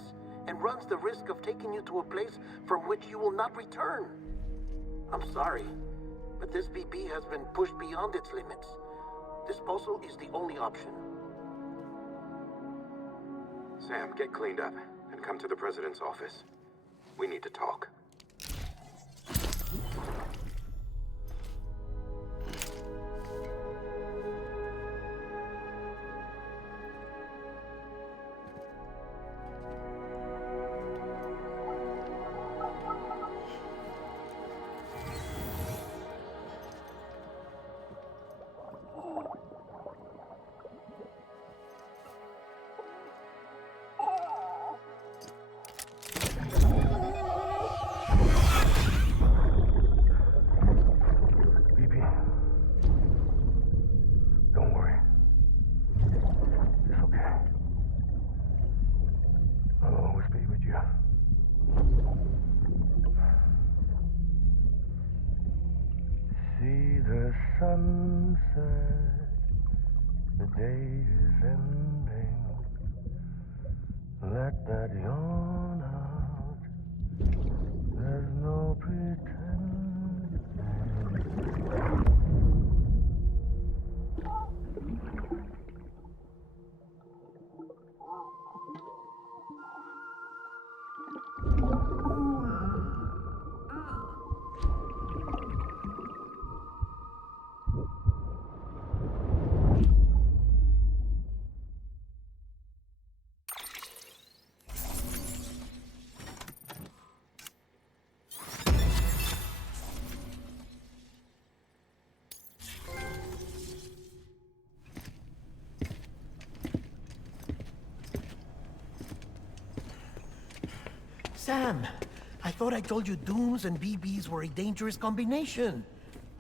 and runs the risk of taking you to a place from which you will not return. I'm sorry, but this BB has been pushed beyond its limits. Disposal is the only option. Sam, get cleaned up and come to the President's office. We need to talk. Sunset, the day is ending. Let that yawn out. There's no pretending. Sam, I thought I told you dooms and BBs were a dangerous combination.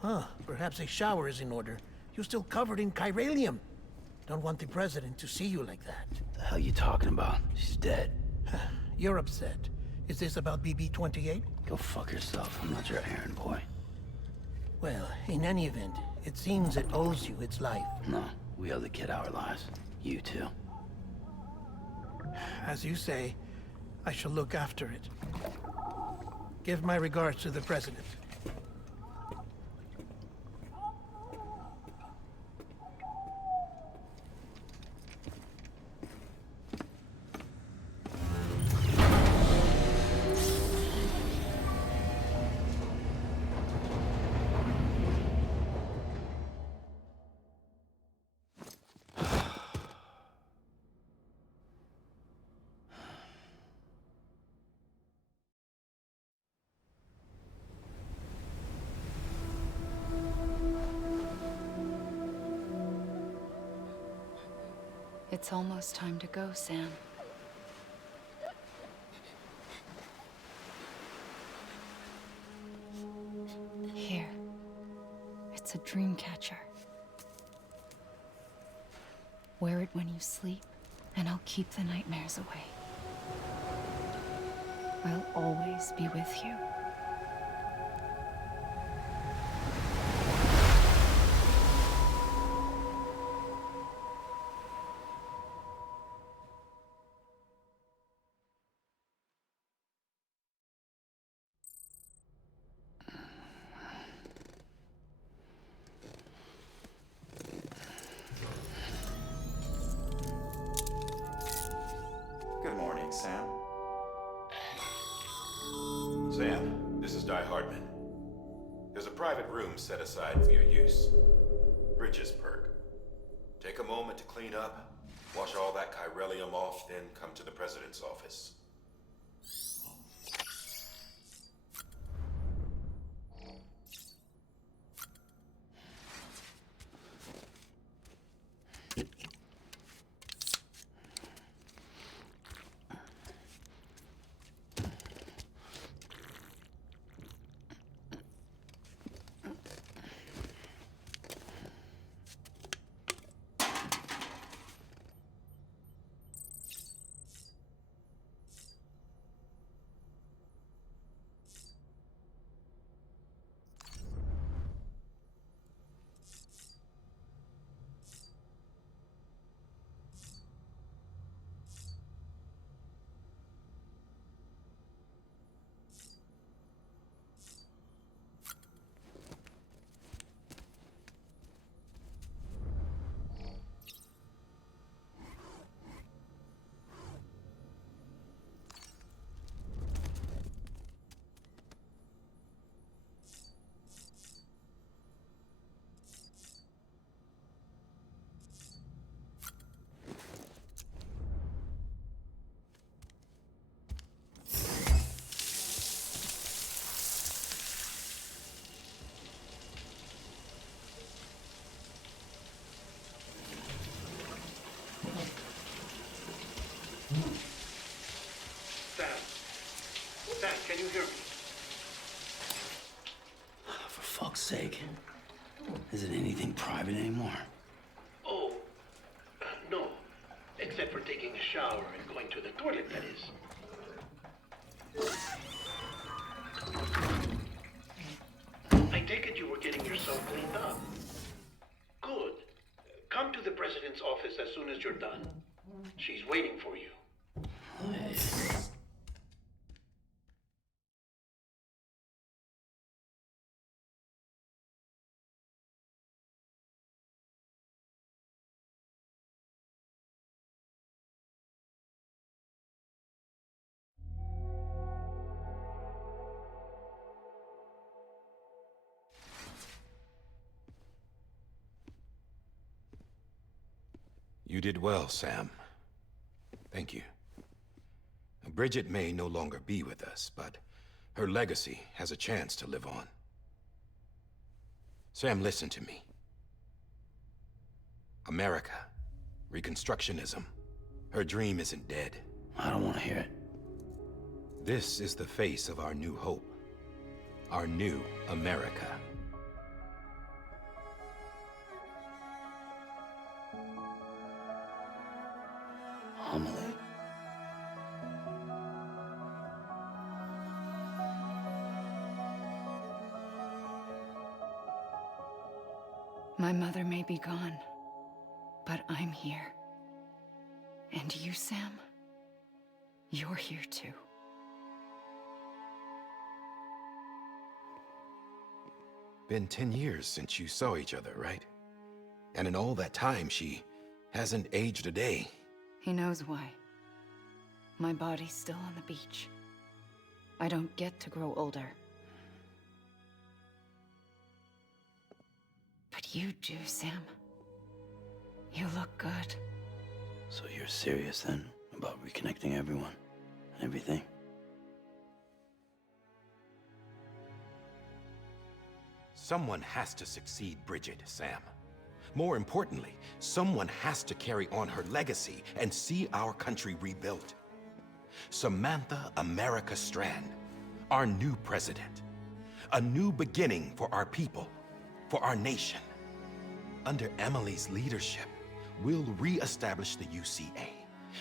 Huh, perhaps a shower is in order. You're still covered in chiralium. Don't want the President to see you like that. The hell you talking about? She's dead. You're upset. Is this about BB-28? Go fuck yourself. I'm not your errand boy. Well, in any event, it seems it owes you its life. No, we owe the kid our lives. You too. As you say, I shall look after it. Give my regards to the President. It's almost time to go, Sam. Here. It's a dream catcher. Wear it when you sleep, and I'll keep the nightmares away. I'll always be with you. Good morning, Sam. Sam, this is Di Hardman. There's a private room set aside for your use. Bridges perk. Take a moment to clean up, Wash all that chiralium off, then come to the President's office. Sam, can you hear me? For fuck's sake. Is it anything private anymore? Oh, no. Except for taking a shower and going to the toilet, that is. I take it you were getting yourself cleaned up. Good. Come to the President's office as soon as you're done. She's waiting for you. You did well, Sam. Thank you. Bridget may no longer be with us, but her legacy has a chance to live on. Sam, listen to me. America, Reconstructionism, her dream isn't dead. I don't want to hear it. This is the face of our new hope. Our new America. Amelie. My mother may be gone, but I'm here. And you, Sam, you're here too. Been 10 years since you saw each other, right? And in all that time, she hasn't aged a day. He knows why. My body's still on the beach. I don't get to grow older. But you do, Sam. You look good. So you're serious then about reconnecting everyone and everything? Someone has to succeed Bridget, Sam. More importantly, someone has to carry on her legacy and see our country rebuilt. Samantha America Strand, our new president. A new beginning for our people, for our nation. Under Emily's leadership, we'll re-establish the UCA,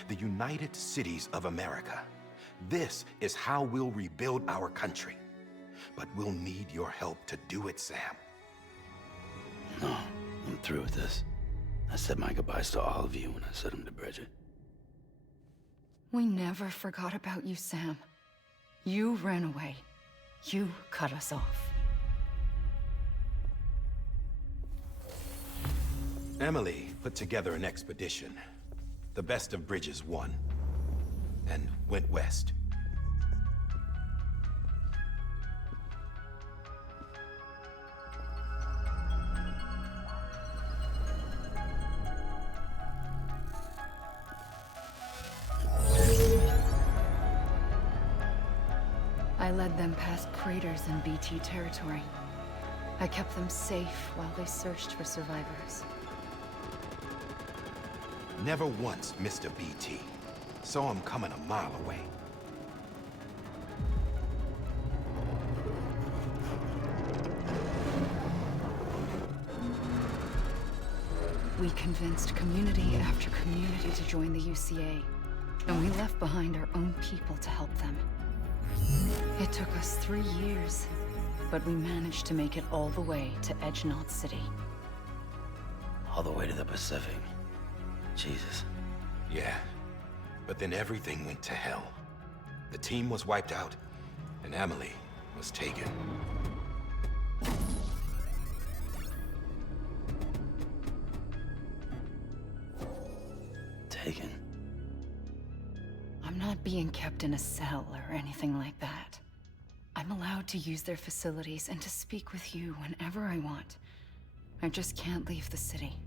the United Cities of America. This is how we'll rebuild our country. But we'll need your help to do it, Sam. No, I'm through with this. I said my goodbyes to all of you when I said them to Bridget. We never forgot about you, Sam. You ran away. You cut us off. Emily put together an expedition. The best of Bridges won, and went west. I led them past craters in BT territory. I kept them safe while they searched for survivors. Never once missed a BT. Saw him coming a mile away. We convinced community after community to join the UCA, and we left behind our own people to help them. It took us 3 years, but we managed to make it all the way to Edge Knot City. All the way to the Pacific. Jesus. Yeah, but then everything went to hell. The team was wiped out, and Emily was taken. Taken? I'm not being kept in a cell or anything like that. I'm allowed to use their facilities and to speak with you whenever I want. I just can't leave the city.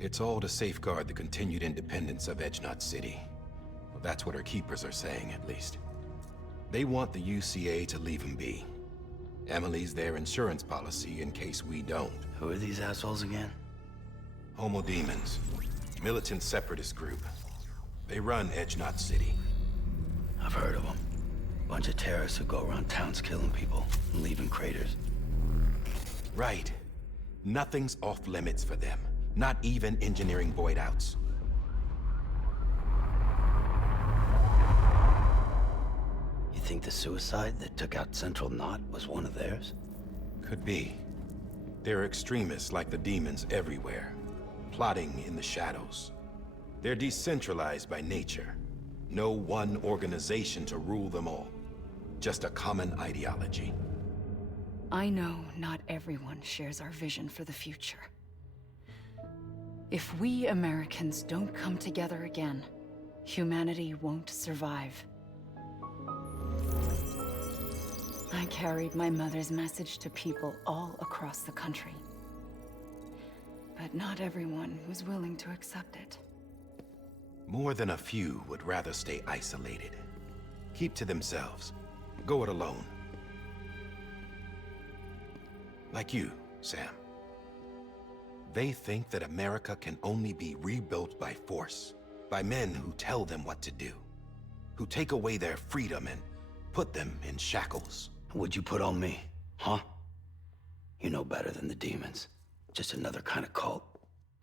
It's all to safeguard the continued independence of Edge Knot City. Well, that's what our keepers are saying, at least. They want the UCA to leave him be. Emily's their insurance policy in case we don't. Who are these assholes again? Homo Demons. Militant separatist group. They run Edge Knot City. I've heard of them. Bunch of terrorists who go around towns killing people and leaving craters. Right. Nothing's off limits for them. Not even engineering void outs. You think the suicide that took out Central Knot was one of theirs? Could be. There are extremists like the demons everywhere, plotting in the shadows. They're decentralized by nature. No one organization to rule them all. Just a common ideology. I know not everyone shares our vision for the future. If we Americans don't come together again, humanity won't survive. I carried my mother's message to people all across the country. But not everyone was willing to accept it. More than a few would rather stay isolated. Keep to themselves. Go it alone. Like you, Sam. They think that America can only be rebuilt by force, by men who tell them what to do, who take away their freedom and put them in shackles. What'd you put on me, huh? You know better than the demons. Just another kind of cult.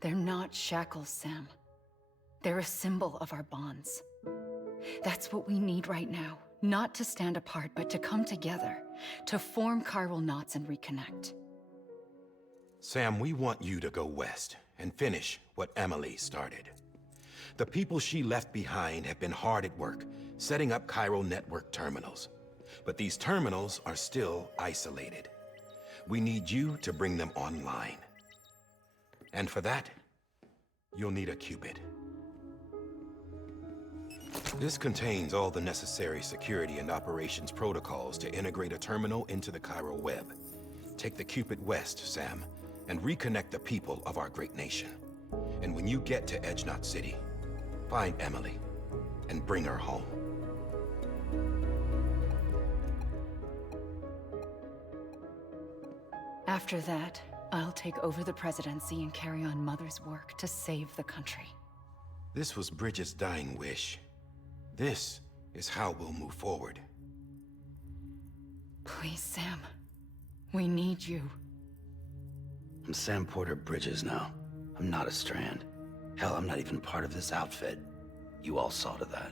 They're not shackles, Sam. They're a symbol of our bonds. That's what we need right now. Not to stand apart, but to come together, to form chiral knots and reconnect. Sam, we want you to go west and finish what Emily started. The people she left behind have been hard at work, setting up chiral network terminals. But these terminals are still isolated. We need you to bring them online. And for that, you'll need a Cupid. This contains all the necessary security and operations protocols to integrate a terminal into the chiral web. Take the Cupid west, Sam, and reconnect the people of our great nation. And when you get to Edge Knot City, find Emily and bring her home. After that, I'll take over the presidency and carry on Mother's work to save the country. This was Bridget's dying wish. This is how we'll move forward. Please, Sam. We need you. I'm Sam Porter Bridges now. I'm not a Strand. Hell, I'm not even part of this outfit. You all saw to that.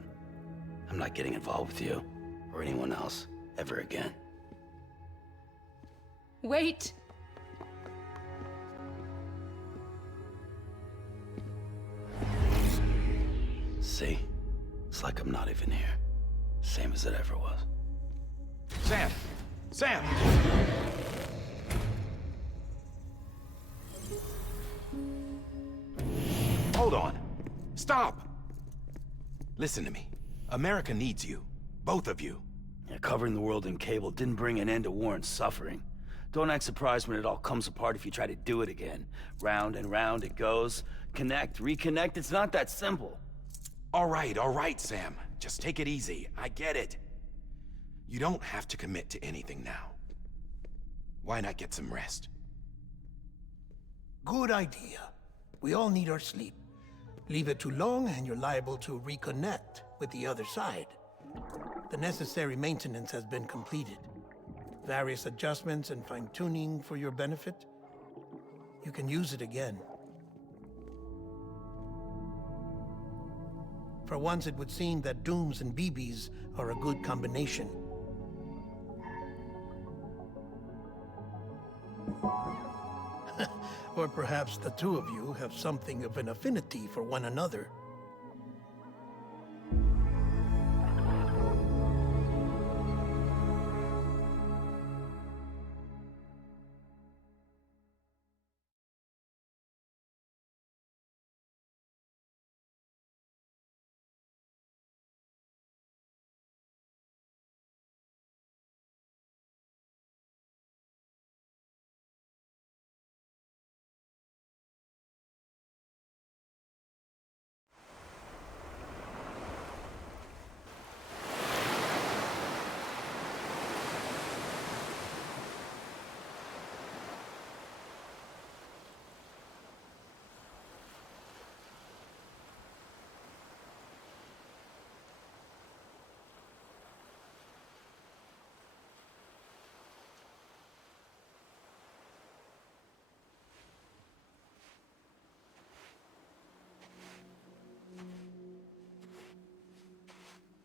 I'm not getting involved with you, or anyone else, ever again. Wait! See? It's like I'm not even here. Same as it ever was. Sam! Sam! Hold on. Stop! Listen to me. America needs you. Both of you. Yeah, covering the world in cable didn't bring an end to war and suffering. Don't act surprised when it all comes apart if you try to do it again. Round and round it goes. Connect, reconnect, it's not that simple. All right, Sam. Just take it easy. I get it. You don't have to commit to anything now. Why not get some rest? Good idea. We all need our sleep. Leave it too long and you're liable to reconnect with the other side. The necessary maintenance has been completed. Various adjustments and fine-tuning for your benefit. You can use it again. For once, it would seem that Dooms and BBs are a good combination. Or perhaps the two of you have something of an affinity for one another.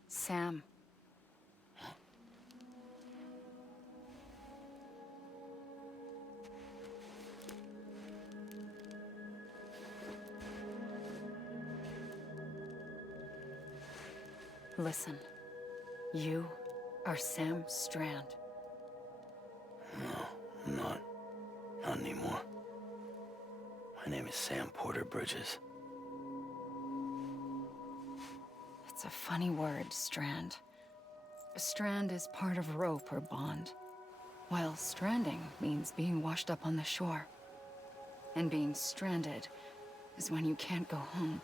Sam. Listen. You are Sam Strand. No, I'm not. Not anymore. My name is Sam Porter Bridges. It's a funny word, Strand. A strand is part of rope or bond, while stranding means being washed up on the shore. And being stranded is when you can't go home.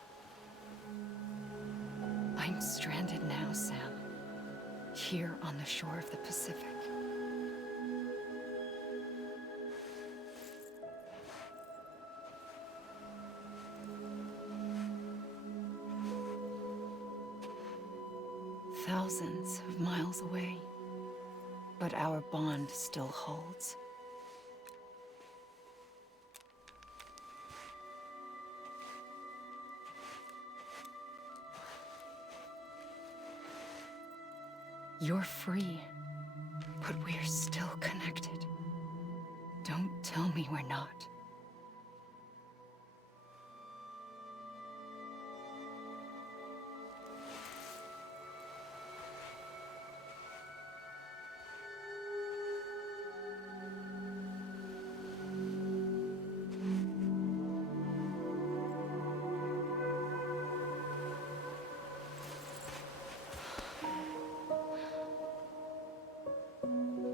I'm stranded now, Sam. Here on the shore of the Pacific. Thousands of miles away, but our bond still holds. You're free, but we're still connected. Don't tell me we're not.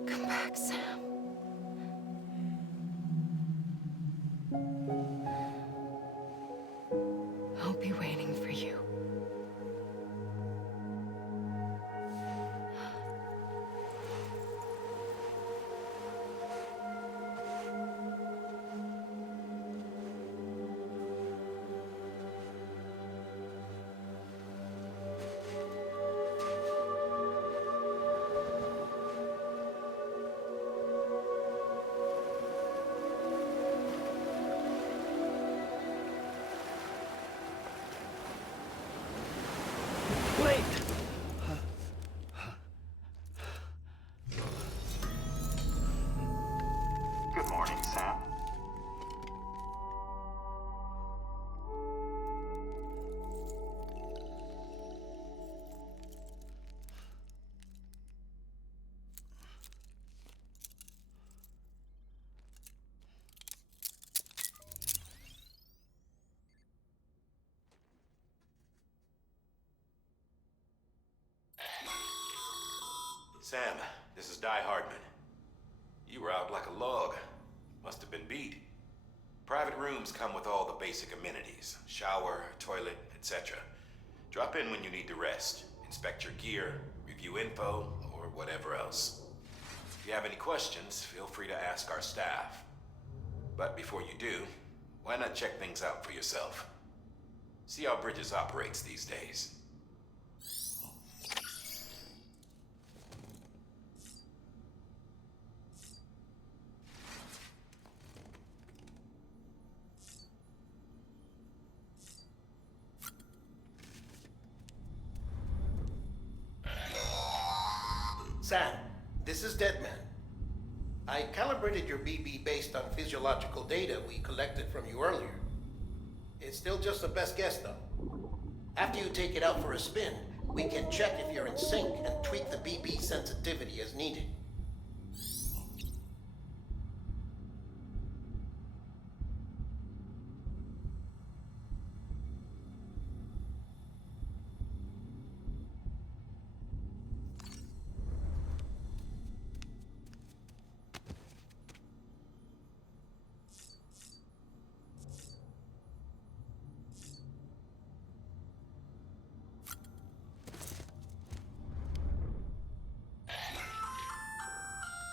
Come back, Sam. I'll be waiting for you. Wait! Good morning, Sam. Sam, this is Di Hardman. You were out like a log. Must have been beat. Private rooms come with all the basic amenities. Shower, toilet, etc. Drop in when you need to rest. Inspect your gear, review info, or whatever else. If you have any questions, feel free to ask our staff. But before you do, why not check things out for yourself? See how Bridges operates these days. Sam, this is Deadman. I calibrated your BB based on physiological data we collected from you earlier. It's still just a best guess, though. After you take it out for a spin, we can check if you're in sync and tweak the BB sensitivity as needed.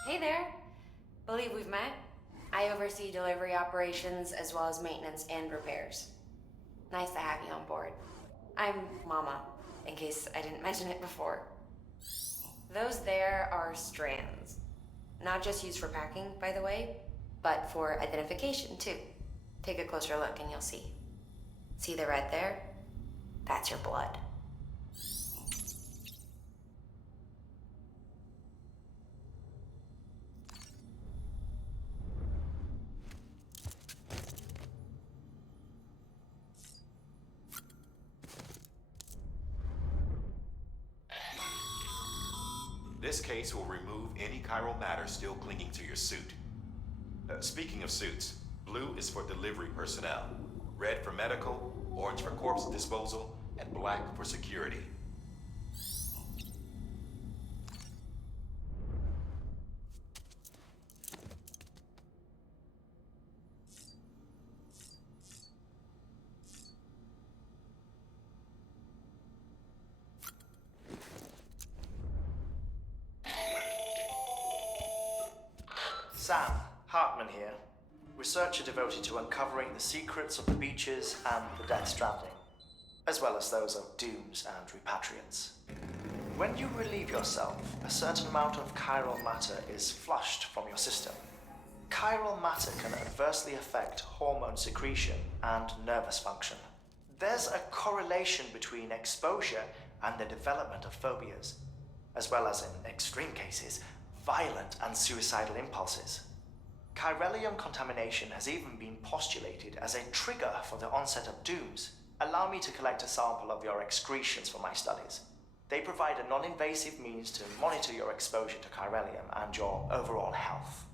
Hey there. Believe we've met. I oversee delivery operations as well as maintenance and repairs. Nice to have you on board. I'm Mama, in case I didn't mention it before. Those there are strands. Not just used for packing, by the way, but for identification too. Take a closer look and you'll see. See the red there? That's your blood. This case will remove any chiral matter still clinging to your suit. Speaking of suits, blue is for delivery personnel, red for medical, orange for corpse disposal, and black for security. Sam, Hartman here, researcher devoted to uncovering the secrets of the beaches and the Death Stranding, as well as those of dooms and repatriants. When you relieve yourself, a certain amount of chiral matter is flushed from your system. Chiral matter can adversely affect hormone secretion and nervous function. There's a correlation between exposure and the development of phobias, as well as, in extreme cases, violent and suicidal impulses. Chiralium contamination has even been postulated as a trigger for the onset of dooms. Allow me to collect a sample of your excretions for my studies. They provide a non-invasive means to monitor your exposure to chiralium and your overall health.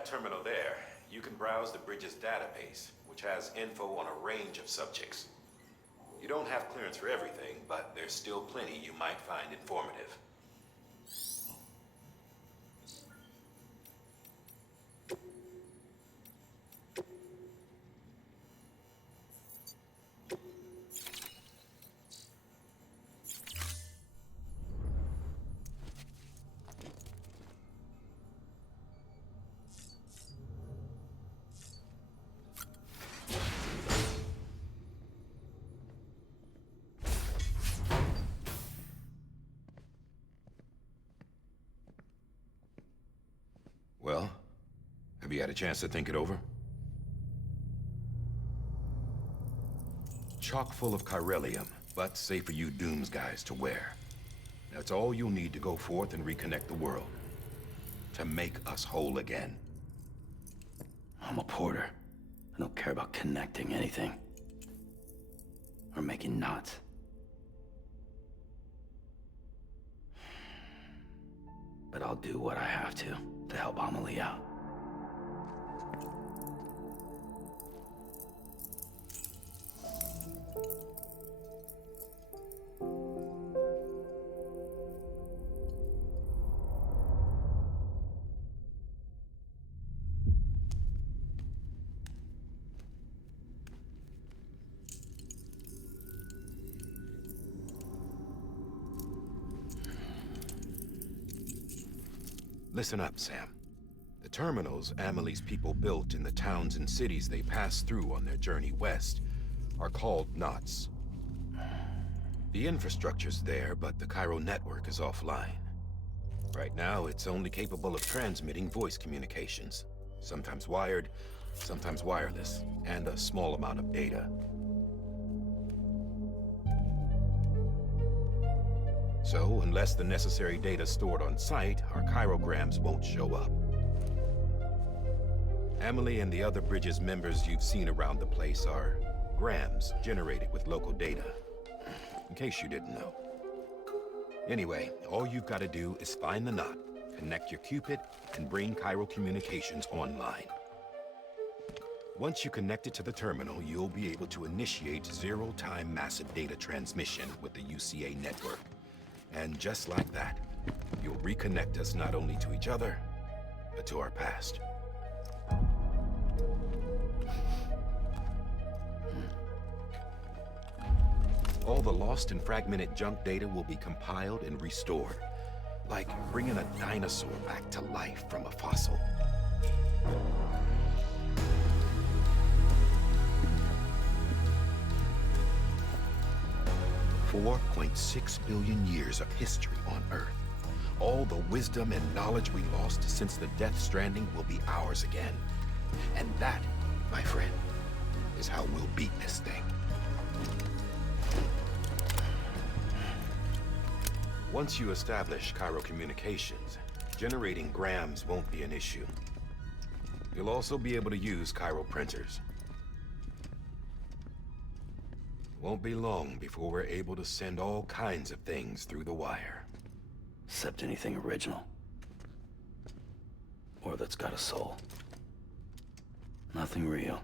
that terminal there, you can browse the bridge's database, which has info on a range of subjects. You don't have clearance for everything, but there's still plenty you might find informative. Well, have you had a chance to think it over? Chock full of chiralium, but safe for you Dooms guys to wear. That's all you'll need to go forth and reconnect the world. To make us whole again. I'm a porter. I don't care about connecting anything. Or making knots. But I'll do what I have to help Amelie out. Listen up, Sam. The terminals Amelie's people built in the towns and cities they passed through on their journey west are called knots. The infrastructure's there, but the Cairo network is offline. Right now, it's only capable of transmitting voice communications. Sometimes wired, sometimes wireless, and a small amount of data. So, unless the necessary data stored on site, our chirograms won't show up. Amelie and the other Bridges members you've seen around the place are grams generated with local data. In case you didn't know. Anyway, all you've got to do is find the knot, connect your Cupid, and bring Cairo communications online. Once you connect it to the terminal, you'll be able to initiate zero-time massive data transmission with the UCA network. And just like that, you'll reconnect us not only to each other, but to our past. All the lost and fragmented junk data will be compiled and restored, like bringing a dinosaur back to life from a fossil. 4.6 billion years of history on Earth. All the wisdom and knowledge we lost since the Death Stranding will be ours again. And that, my friend, is how we'll beat this thing. Once you establish Cairo communications, generating grams won't be an issue. You'll also be able to use Cairo printers. Won't be long before we're able to send all kinds of things through the wire. Except anything original. Or that's got a soul. Nothing real.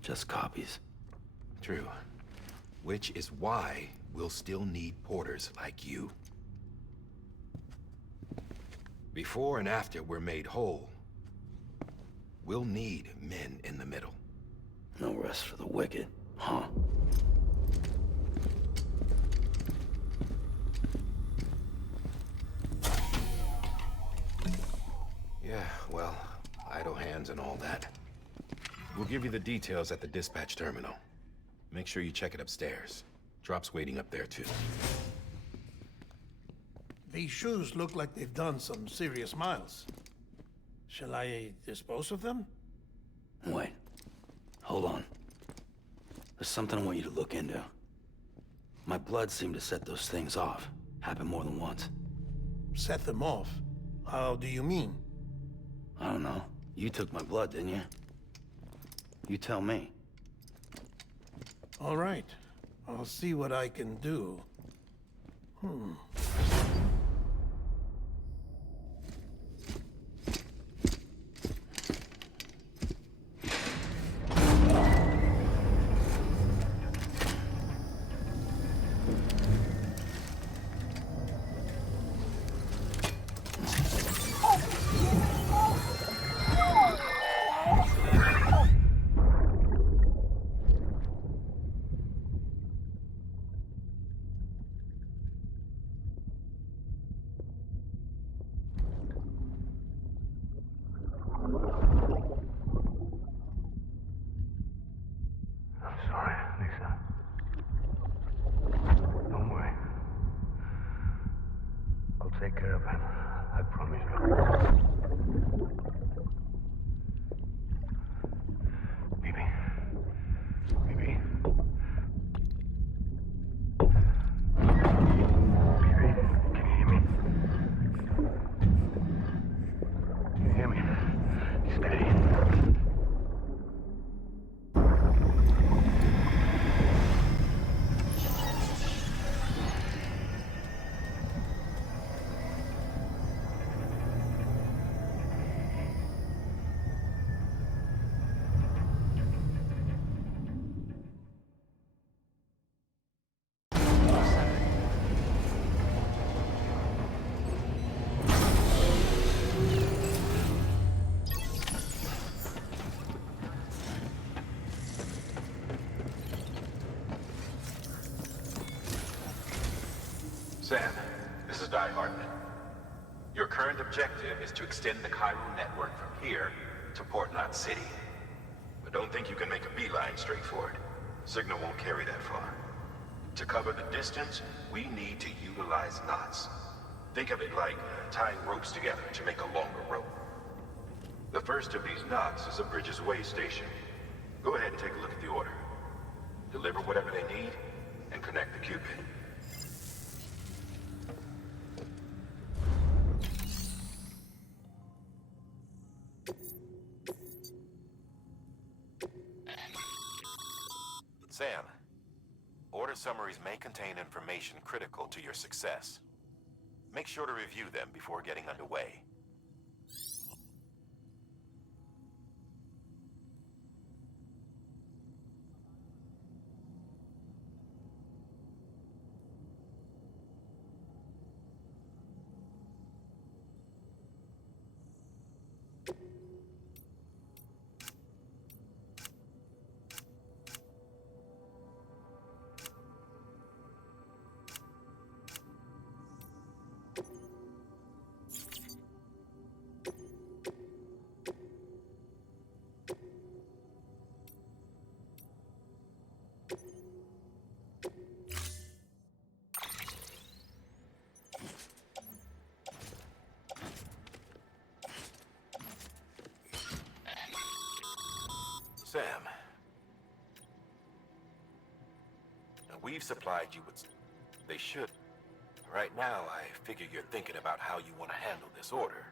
Just copies. True. Which is why we'll still need porters like you. Before and after we're made whole, we'll need men in the middle. No rest for the wicked, huh? Yeah, well, idle hands and all that. We'll give you the details at the dispatch terminal. Make sure you check it upstairs. Drop's waiting up there, too. These shoes look like they've done some serious miles. Shall I dispose of them? Wait. Hold on. There's something I want you to look into. My blood seemed to set those things off. Happened more than once. Set them off? How do you mean? I don't know. You took my blood, didn't you? You tell me. All right. I'll see what I can do. take care of him. I promise you. Baby. Baby. Baby, can you hear me? Can you hear me? Steady. Sam, this is Di Hartman. Your current objective is to extend the Cairo network from here to Port Knot City. But don't think you can make a beeline straight for it. Signal won't carry that far. To cover the distance, we need to utilize knots. Think of it like tying ropes together to make a longer rope. The first of these knots is a Bridges Way station. Go ahead and take a look at the order. Deliver whatever they need, and connect the Cupid. Sam, order summaries may contain information critical to your success. Make sure to review them before getting underway. Sam, now we've supplied you with... They should. Right now, I figure you're thinking about how you want to handle this order.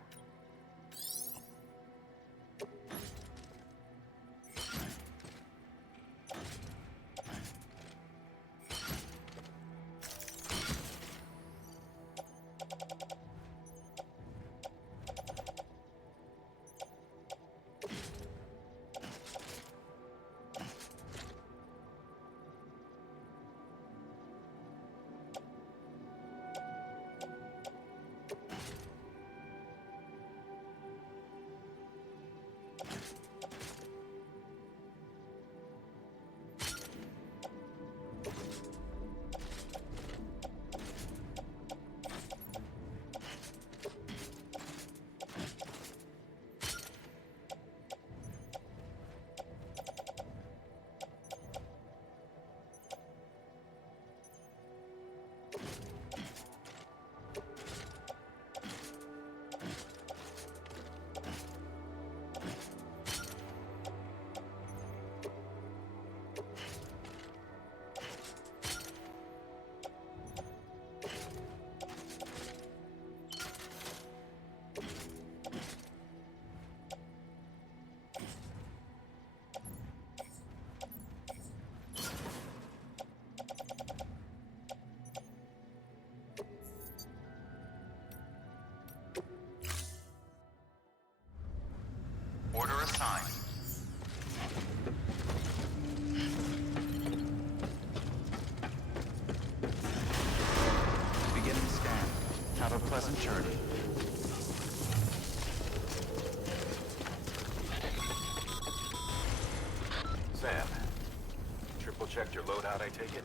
Order assigned. Beginning scan. Have a pleasant journey. Sam, triple checked your loadout, I take it?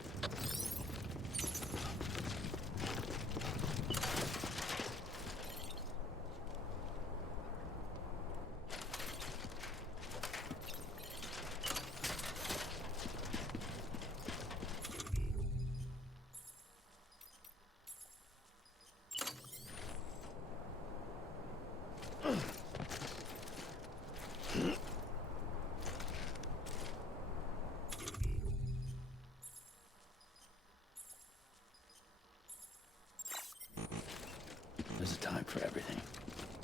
There's a time for everything.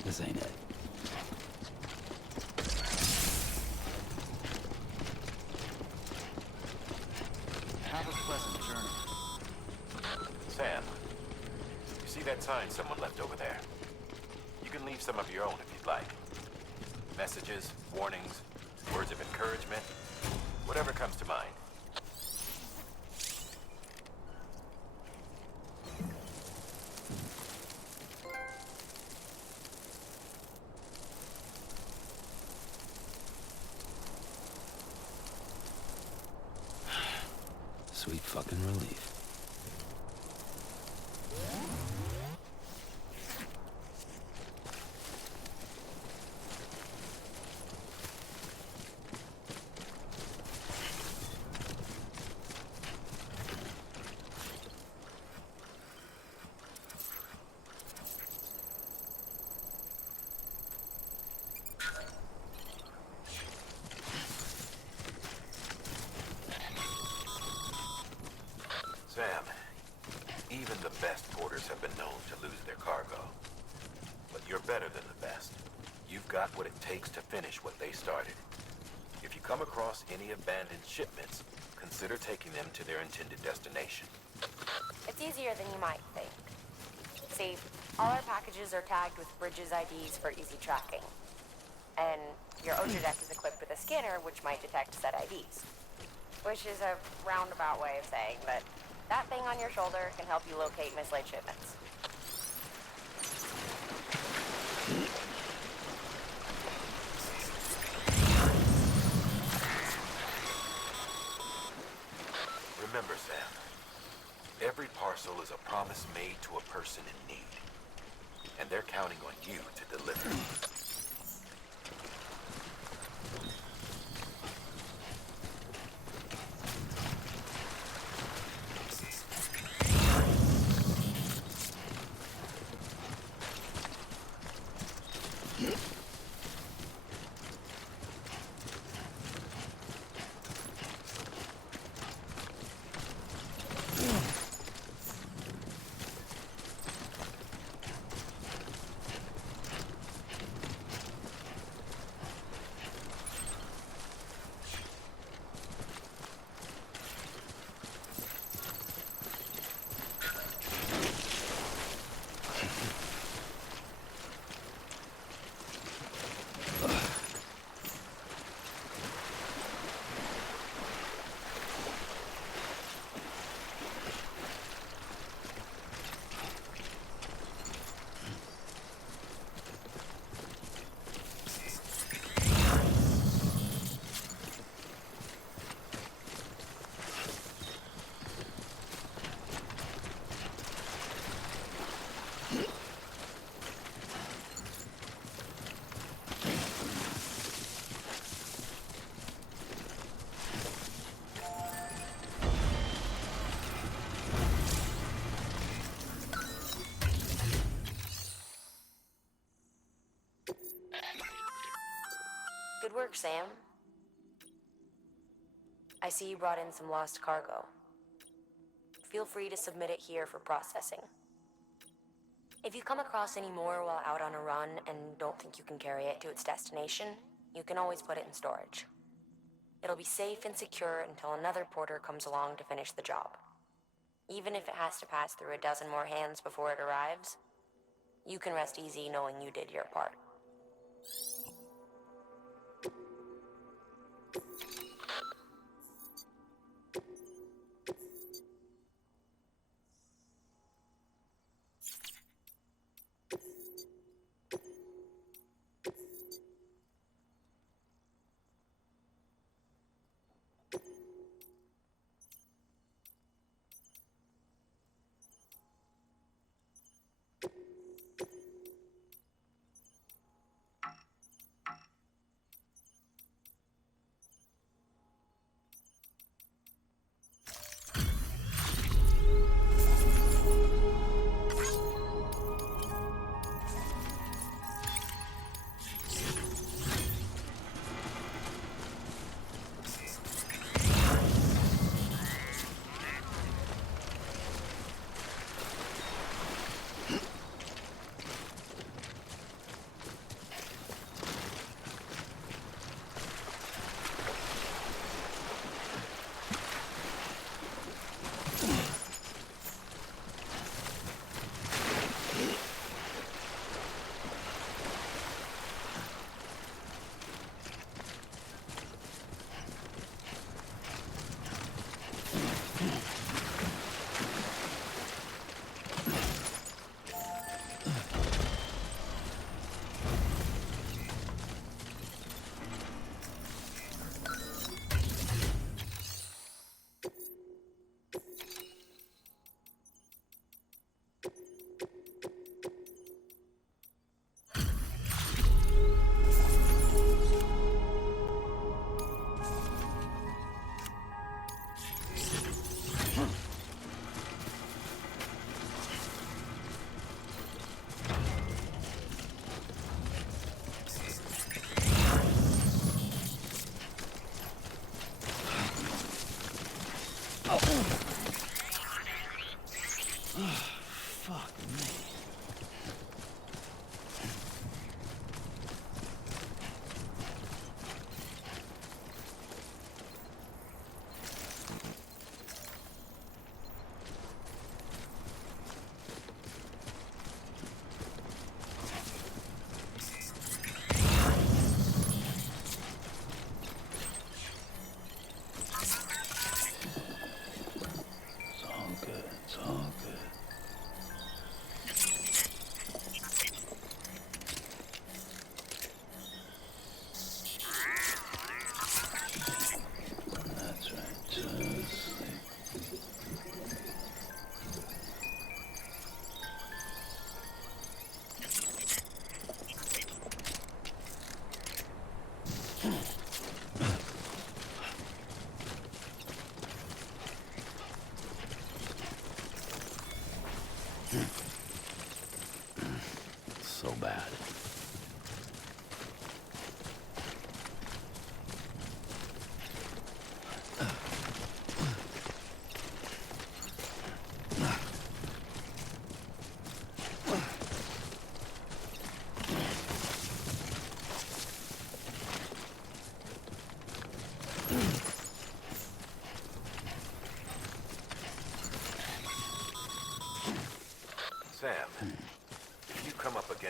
This ain't it. Have a pleasant journey. Sam, you see that sign someone left over there? You can leave some of your own if you'd like. Messages, warnings, words of encouragement, whatever comes to mind. Sweet fucking relief. Sam, even the best porters have been known to lose their cargo. But you're better than the best. You've got what it takes to finish what they started. If you come across any abandoned shipments, consider taking them to their intended destination. It's easier than you might think. See, all our packages are tagged with Bridges IDs for easy tracking. And your Ocher deck is equipped with a scanner which might detect said IDs. Which is a roundabout way of saying that that thing on your shoulder can help you locate mislaid shipments. Remember, Sam, every parcel is a promise made to a person in need. And they're counting on you to deliver. Good work, Sam. I see you brought in some lost cargo. Feel free to submit it here for processing. If you come across any more while out on a run and don't think you can carry it to its destination, you can always put it in storage. It'll be safe and secure until another porter comes along to finish the job. Even if it has to pass through a dozen more hands before it arrives, you can rest easy knowing you did your part.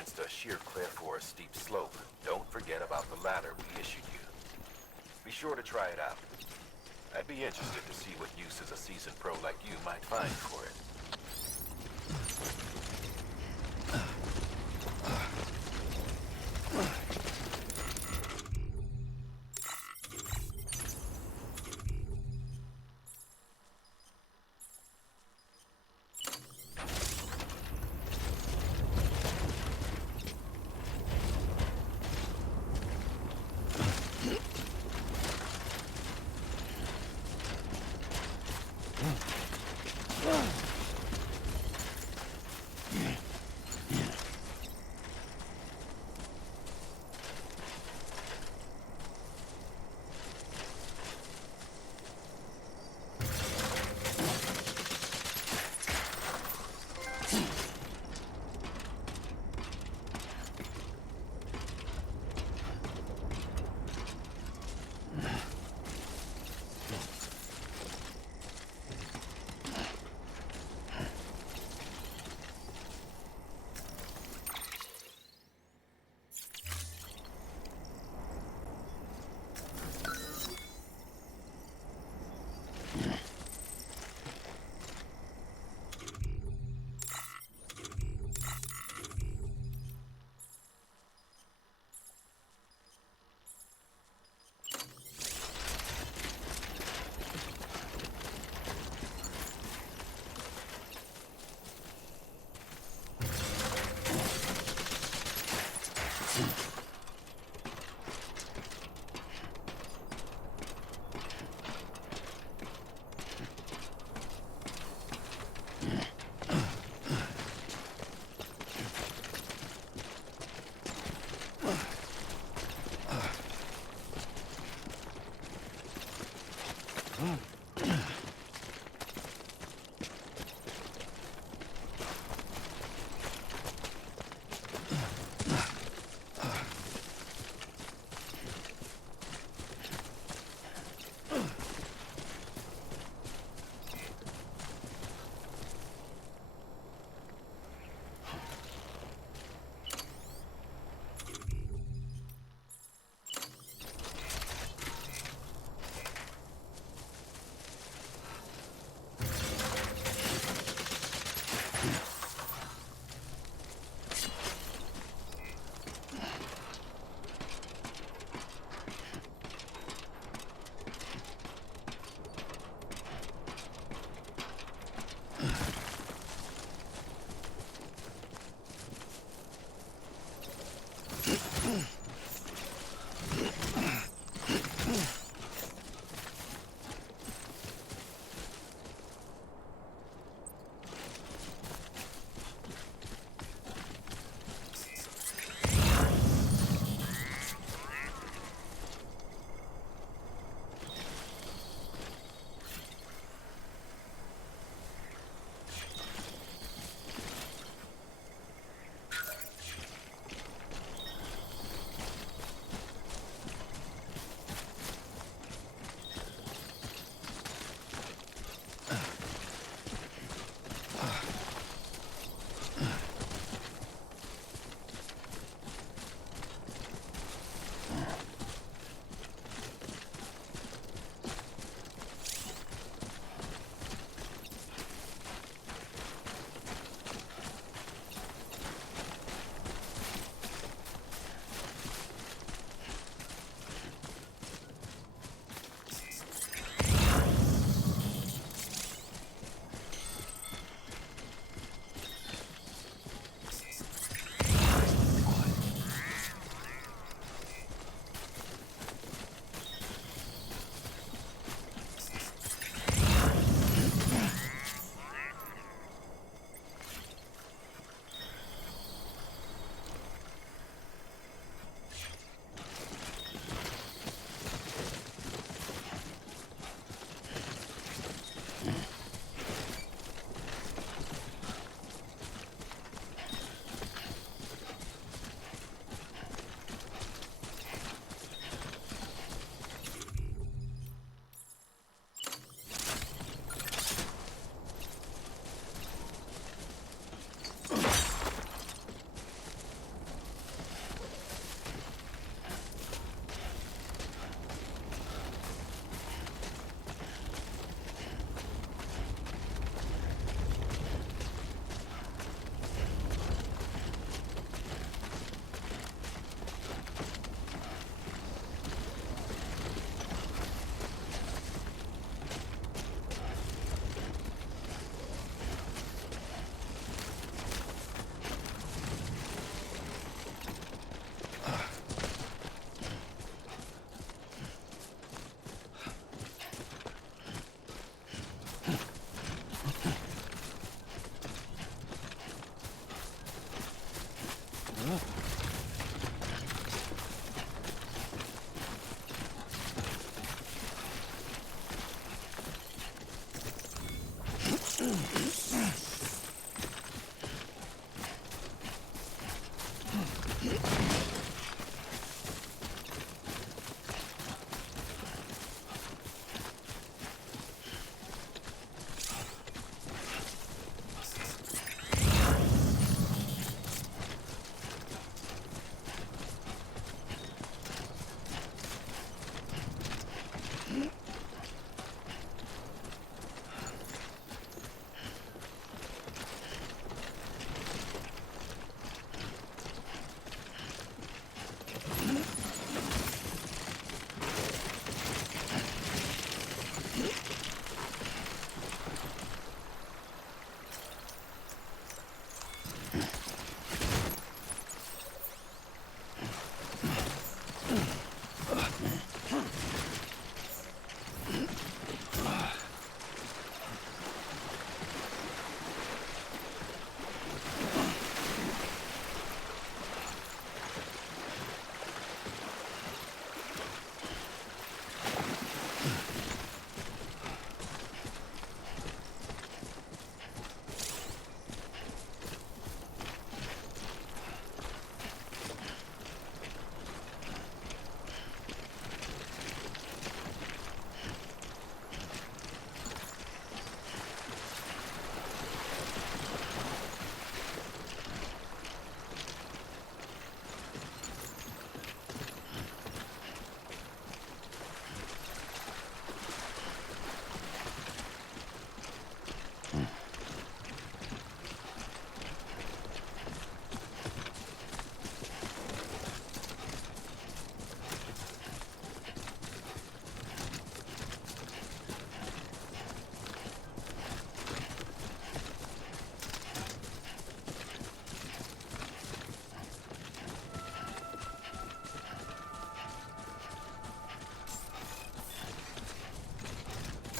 against a sheer cliff or a steep slope, don't forget about the ladder we issued you. Be sure to try it out. I'd be interested to see what uses a seasoned pro like you might find for it.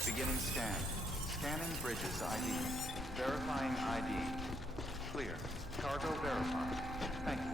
Beginning scan. Scanning bridges ID. Verifying ID. Clear. Cargo verified. Thank you.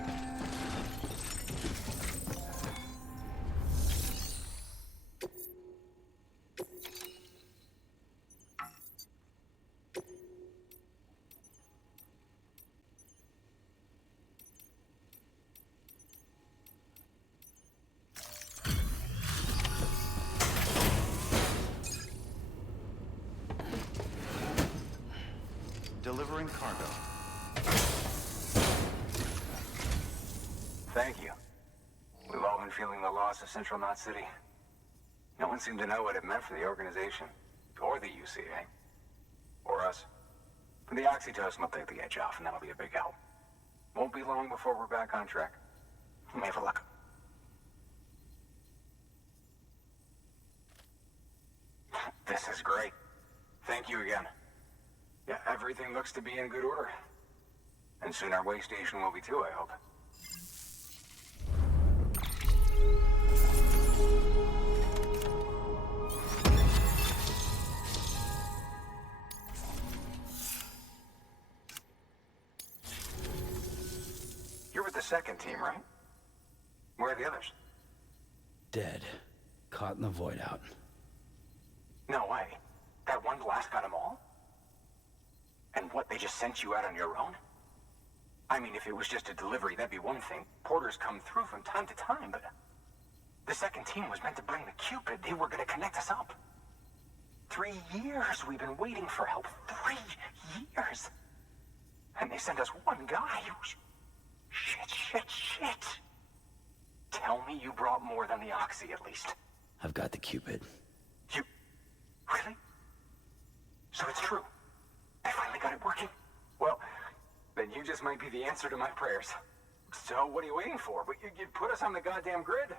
Delivering cargo. Thank you. We've all been feeling the loss of Central Knot City. No one seemed to know what it meant for the organization, or the UCA, or us. But the oxytocin will take the edge off, and that'll be a big help. Won't be long before we're back on track. Let me have a look. This is great. Thank you again. Yeah, everything looks to be in good order. And soon our way station will be too, I hope. You're with the second team, right? Where are the others? Dead. Caught in the void out. No way. That one blast got them all? And what, they just sent you out on your own? I mean, if it was just a delivery, that'd be one thing. Porters come through from time to time, but... The second team was meant to bring the Cupid. They were gonna connect us up. 3 years we've been waiting for help. 3 years! And they sent us one guy who's... Shit. Tell me you brought more than the Oxy, at least. I've got the Cupid. You... Really? So it's true? I finally got it working? Well, then you just might be the answer to my prayers. So what are you waiting for? You put us on the goddamn grid.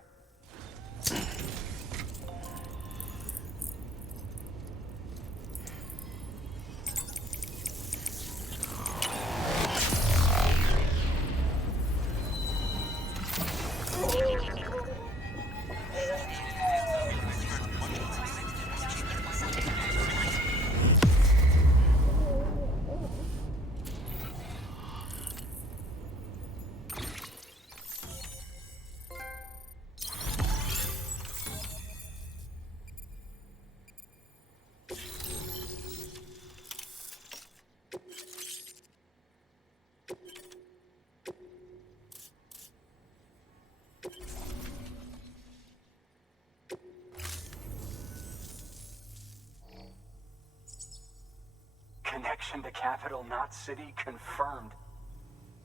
Connection to capital, not city, confirmed.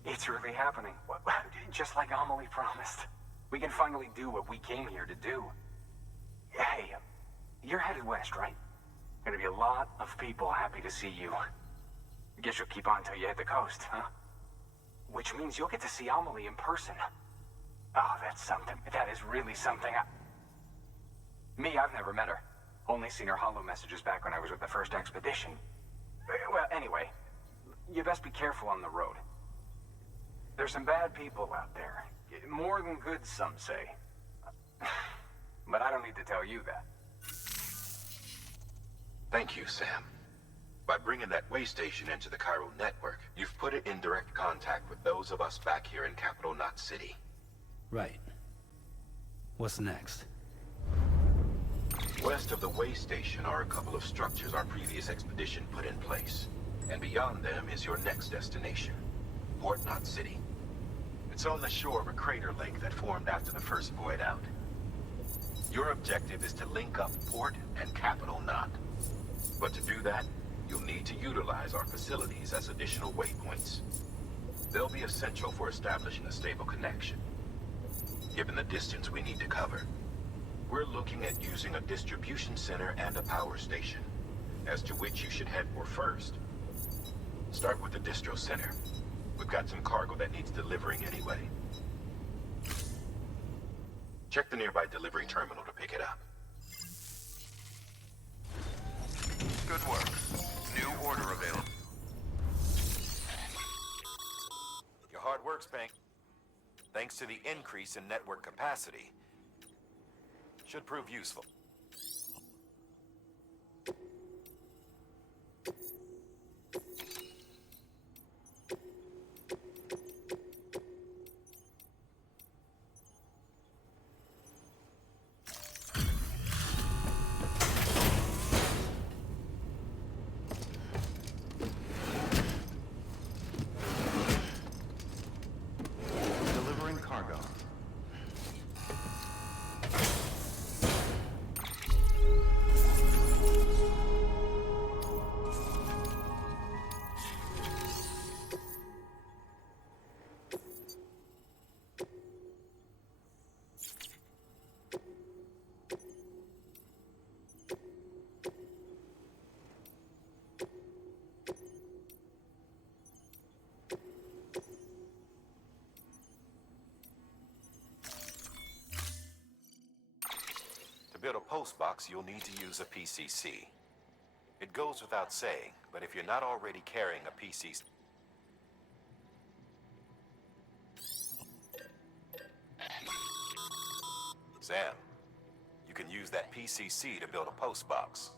It's really happening. Just like Amelie promised. We can finally do what we came here to do. Hey, you're headed west, right? Gonna be a lot of people happy to see you. Guess you'll keep on till you hit the coast, huh? Which means you'll get to see Amelie in person. Oh, that's something. That is really something. Me, I've never met her. Only seen her holo messages back when I was with the first expedition. Well, anyway, you best be careful on the road. There's some bad people out there. More than good, some say. But I don't need to tell you that. Thank you, Sam. By bringing that way station into the Cairo network, you've put it in direct contact with those of us back here in Capital Knot City. Right. What's next? West of the way station are a couple of structures our previous expedition put in place. And beyond them is your next destination, Port Knot City. It's on the shore of a crater lake that formed after the first void out. Your objective is to link up Port and Capital Knot. But to do that, you'll need to utilize our facilities as additional waypoints. They'll be essential for establishing a stable connection. Given the distance we need to cover, we're looking at using a distribution center and a power station, as to which you should head for first. Start with the distro center. We've got some cargo that needs delivering anyway. Check the nearby delivery terminal to pick it up. Good work. New order available. Your hard work, Spank. Thanks to the increase in network capacity, should prove useful. Delivering cargo. To build a post box, you'll need to use a PCC. It goes without saying, but if you're not already carrying a PCC... Sam, you can use that PCC to build a post box.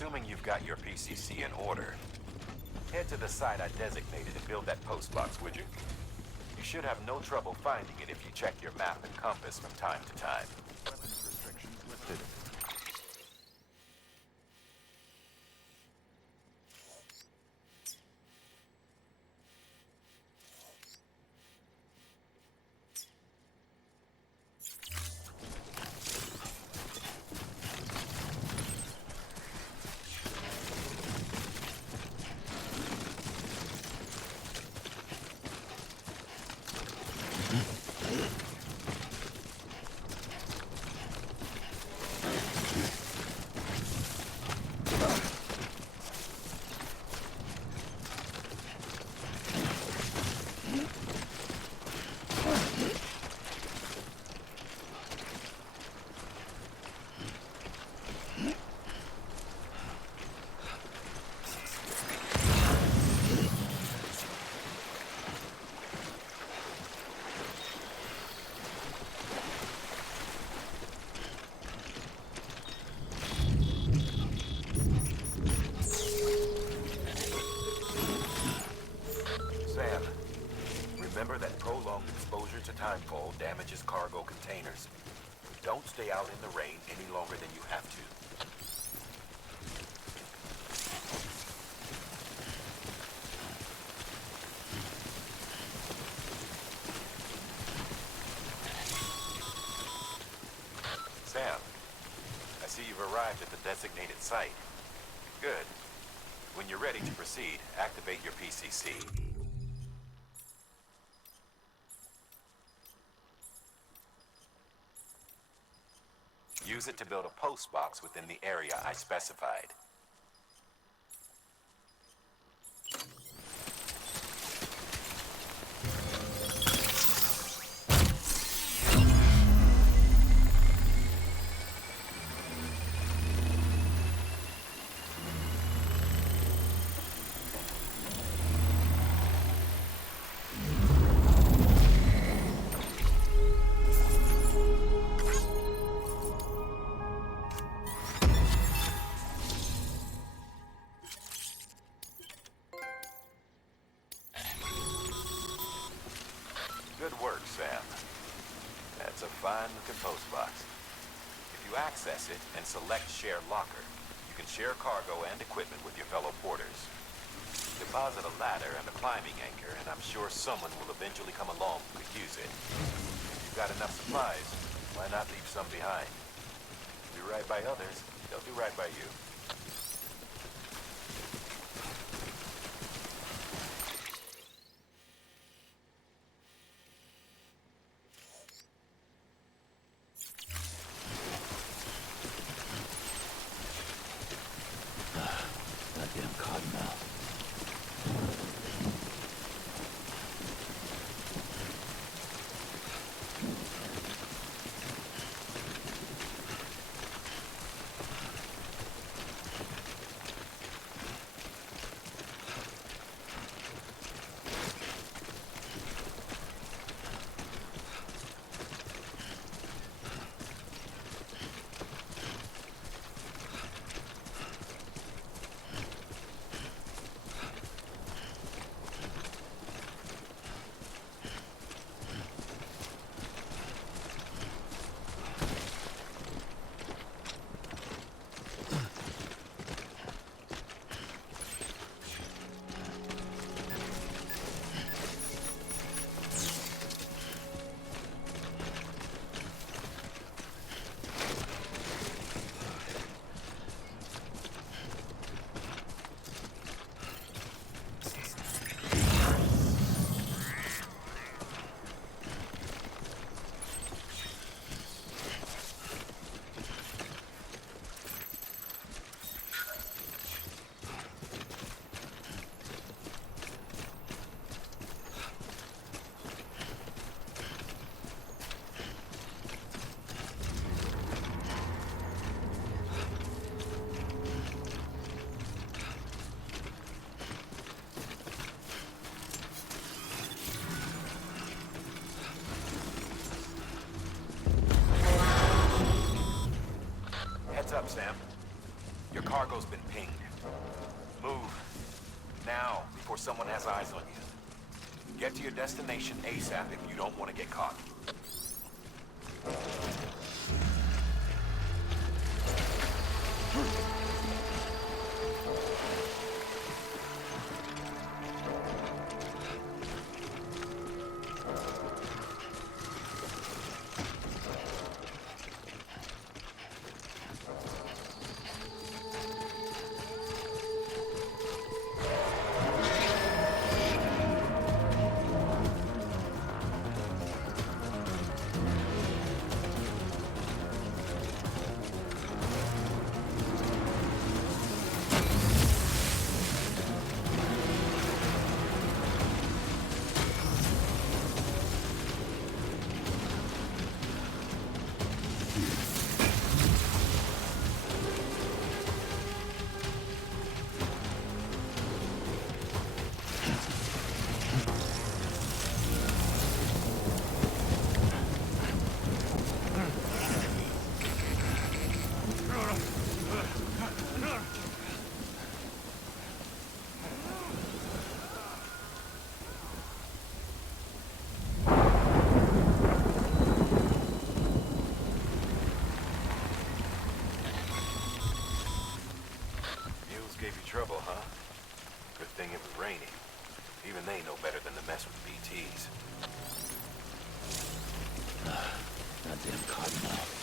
Assuming you've got your PCC in order, head to the site I designated and build that post box, would you? You should have no trouble finding it if you check your map and compass from time to time. Weapons restrictions lifted. Sam, remember that prolonged exposure to timefall damages cargo containers. Don't stay out in the rain any longer than you have to. Sam, I see you've arrived at the designated site. Good. When you're ready to proceed, activate your PCC. Use it to build a post box within the area I specified. Good work, Sam. That's a fine-looking post box. If you access it and select Share Locker, you can share cargo and equipment with your fellow porters. Deposit a ladder and a climbing anchor, and I'm sure someone will eventually come along who could use it. If you've got enough supplies, why not leave some behind? Do right by others, they'll do right by you. Goddamn cottonmouth. pinged. Move. Now, before someone has eyes on you. Get to your destination ASAP if you don't want to get caught. Trouble, huh? Good thing it was raining. Even they know better than to mess with BTs. Goddamn cottonmouth.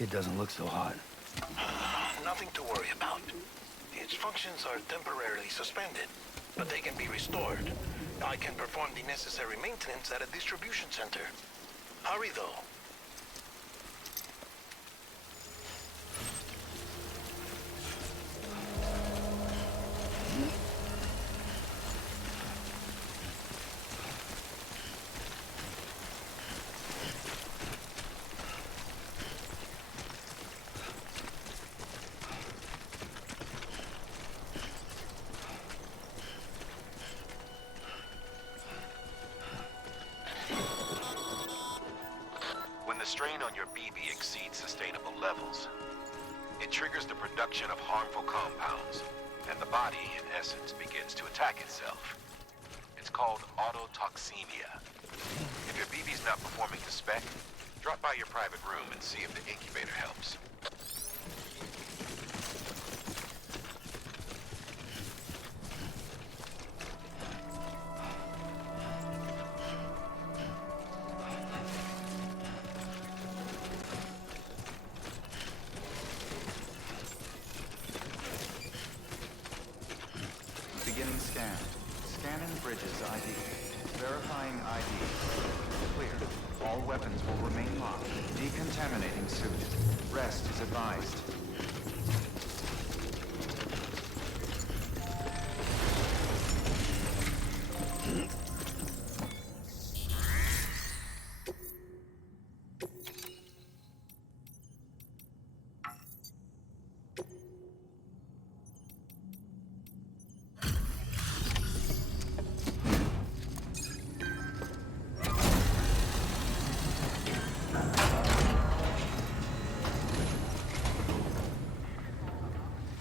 Kid doesn't look so hot. Nothing to worry about. Its functions are temporarily suspended, but they can be restored. I can perform the necessary maintenance at a distribution center. Hurry, though. When the strain on your BB exceeds sustainable levels, it triggers the production of harmful compounds, and the body, in essence, begins to attack itself. It's called autotoxemia. If your BB's not performing to spec, drop by your private room and see if the incubator helps. Beginning scan. Scanning Bridges ID. Verifying ID. Clear. All weapons will remain locked. Decontaminating suit. Rest is advised.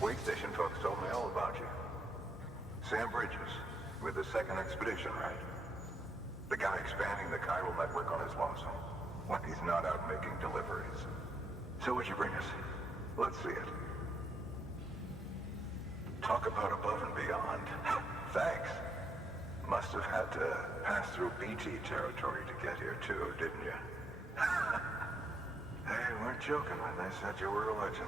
Wake station folks told me all about you. Sam Bridges, with the second expedition, right? The guy expanding the chiral network on his lonesome, when he's not out making deliveries. So what'd you bring us? Let's see it. Talk about above and beyond. Thanks. Must have had to pass through BT territory to get here too, didn't you? They weren't joking when they said you were a legend.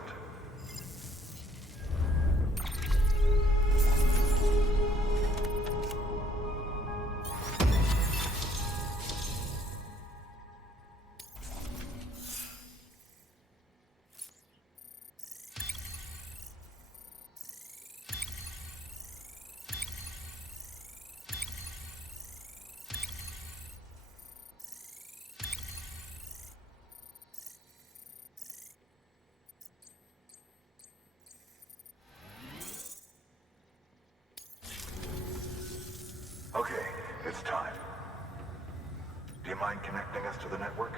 Okay, it's time. Do you mind connecting us to the network?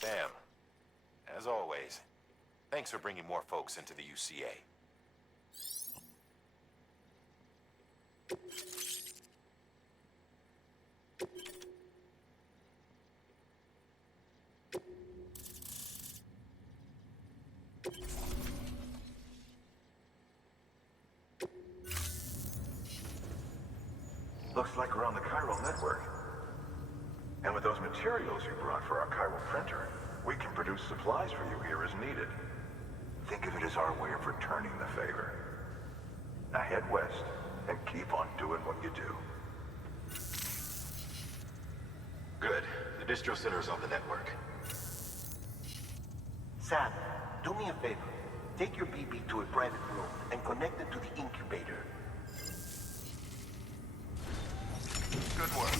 Sam, as always, thanks for bringing more folks into the UCA. Looks like we're on the chiral network. And with those materials you brought for our chiral printer, we can produce supplies for you here as needed. Think of it as our way of returning the favor. Now head west and keep on doing what you do. Good. The distro center is on the network. Sam, do me a favor. Take your BB to a private room and connect it to the incubator. Good work.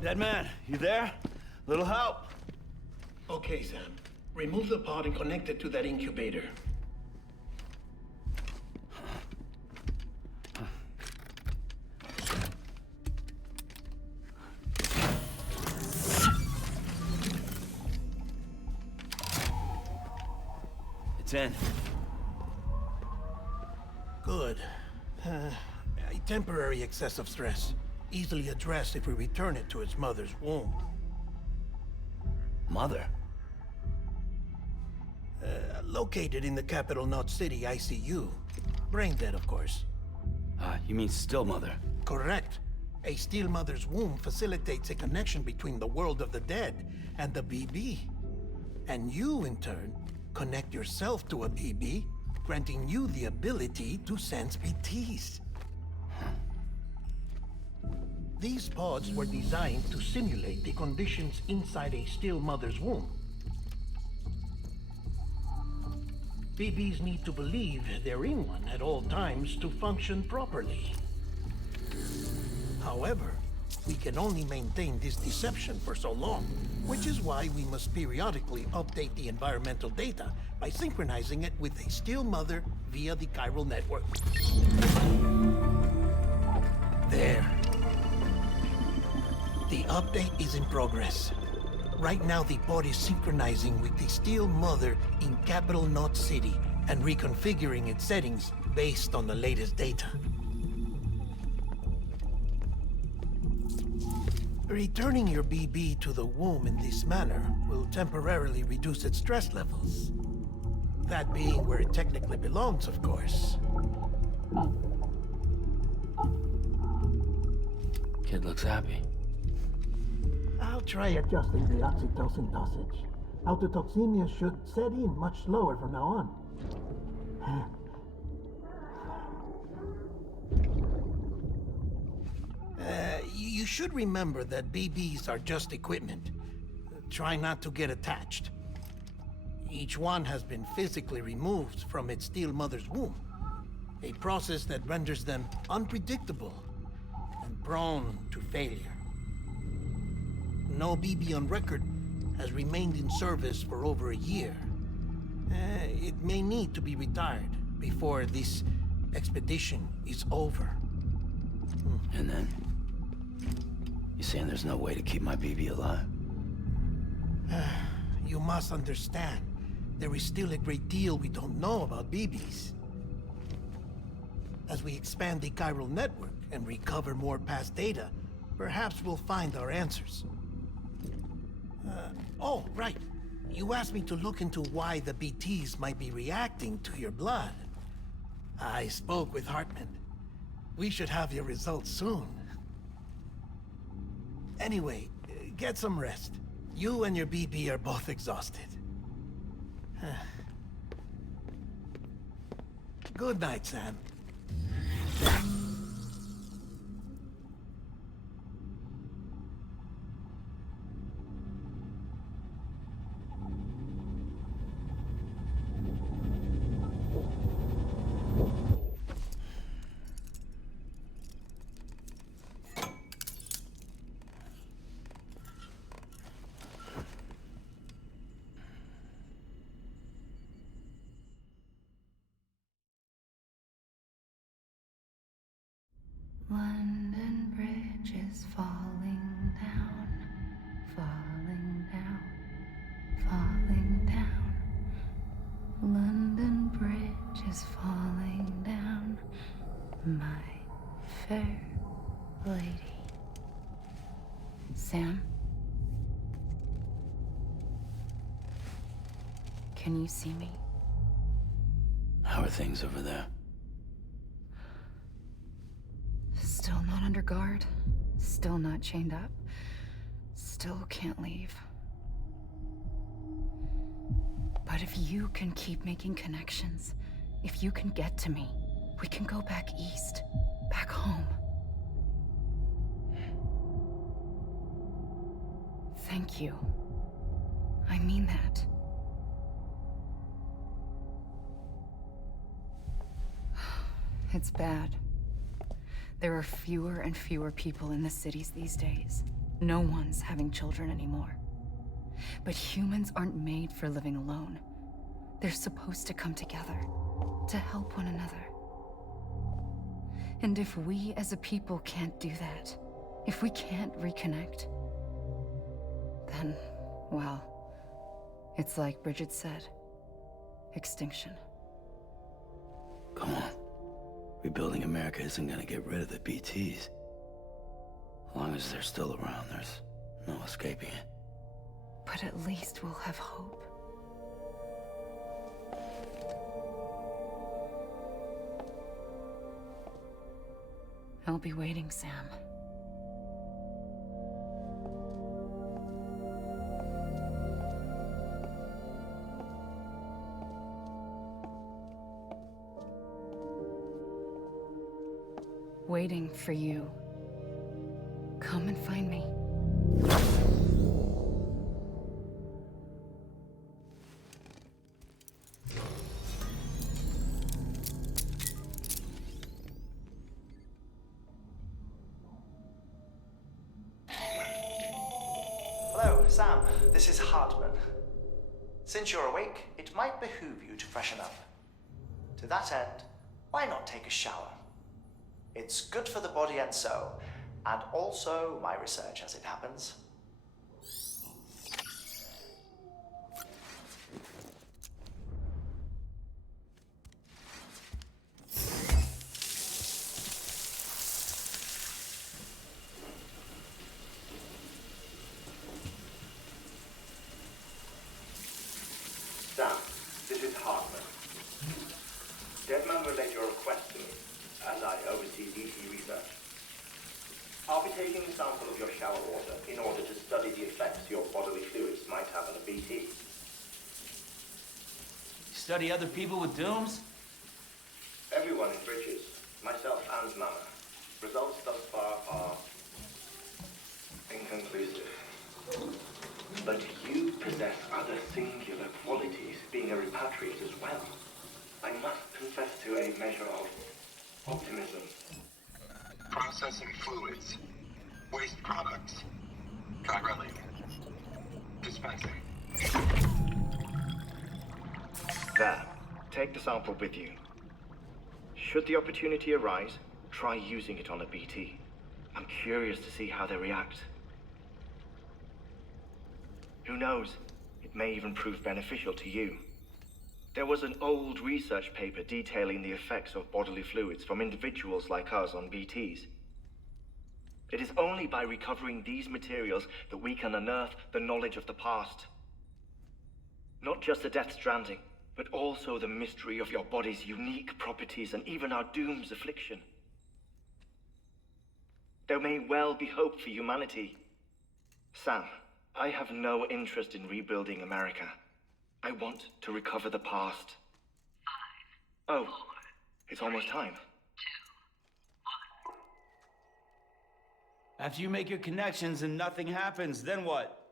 Dead man, you there? Little help? Okay, Sam. Remove the pod and connect it to that incubator. It's in. Good. A temporary excessive stress. Easily addressed if we return it to its mother's womb. Mother? Located in the capital Knot City ICU. Brain dead, of course. You mean still mother? Correct. A still mother's womb facilitates a connection between the world of the dead and the BB. And you, in turn, connect yourself to a BB, granting you the ability to sense BTs. These pods were designed to simulate the conditions inside a still mother's womb. BBs need to believe they're in one at all times to function properly. However, we can only maintain this deception for so long, which is why we must periodically update the environmental data by synchronizing it with a still mother via the chiral network. There. The update is in progress. Right now, the pod is synchronizing with the still mother in capital Knot City and reconfiguring its settings based on the latest data. Returning your BB to the womb in this manner will temporarily reduce its stress levels. That being where it technically belongs, of course. Kid looks happy. I'll try adjusting the oxytocin dosage. Autotoxemia should set in much slower from now on. You should remember that BBs are just equipment. Try not to get attached. Each one has been physically removed from its still mother's womb. A process that renders them unpredictable and prone to failure. No BB on record has remained in service for over a year. It may need to be retired before this expedition is over. And then? You saying there's no way to keep my BB alive? You must understand, there is still a great deal we don't know about BBs. As we expand the chiral network and recover more past data, perhaps we'll find our answers. Oh, right. You asked me to look into why the BTs might be reacting to your blood. I spoke with Hartman. We should have your results soon. Anyway, get some rest. You and your BB are both exhausted. Good night, Sam. London Bridge is falling down, falling down, falling down. London Bridge is falling down, my fair lady. Sam? Can you see me? How are things over there? Still not under guard, still not chained up, still can't leave. But if you can keep making connections, if you can get to me, we can go back east, back home. Thank you. I mean that. It's bad. There are fewer and fewer people in the cities these days. No one's having children anymore. But humans aren't made for living alone. They're supposed to come together, to help one another. And if we as a people can't do that, if we can't reconnect, then, well, it's like Bridget said, extinction. Come on. Rebuilding America isn't gonna get rid of the BTs. As long as they're still around, there's no escaping it. But at least we'll have hope. I'll be waiting, Sam. Waiting for you. Come and find me. Hello, Sam. This is Hartman. Since you're awake, it might behoove you to freshen up. To that end, why not take a shower? It's good for the body and soul, and also my research as it happens. Sam, this is Hartman. Deadman relayed your request to me, as I oversee DT research. I'll be taking a sample of your shower water in order to study the effects your bodily fluids might have on a BT. Study other people with dooms? Everyone in Bridges, myself and Mama. Results thus far are inconclusive. But you possess other singular qualities, being a repatriate as well. I must confess to a measure of optimism. Processing fluids. Waste products. Chirelli. Dispensing. There. Take the sample with you. Should the opportunity arise, try using it on a BT. I'm curious to see how they react. Who knows? It may even prove beneficial to you. There was an old research paper detailing the effects of bodily fluids from individuals like us on BTs. It is only by recovering these materials that we can unearth the knowledge of the past. Not just the Death Stranding, but also the mystery of your body's unique properties and even our doom's affliction. There may well be hope for humanity. Sam, I have no interest in rebuilding America. I want to recover the past. 5, oh, 4, it's almost time. 2, 1. After you make your connections and nothing happens, then what?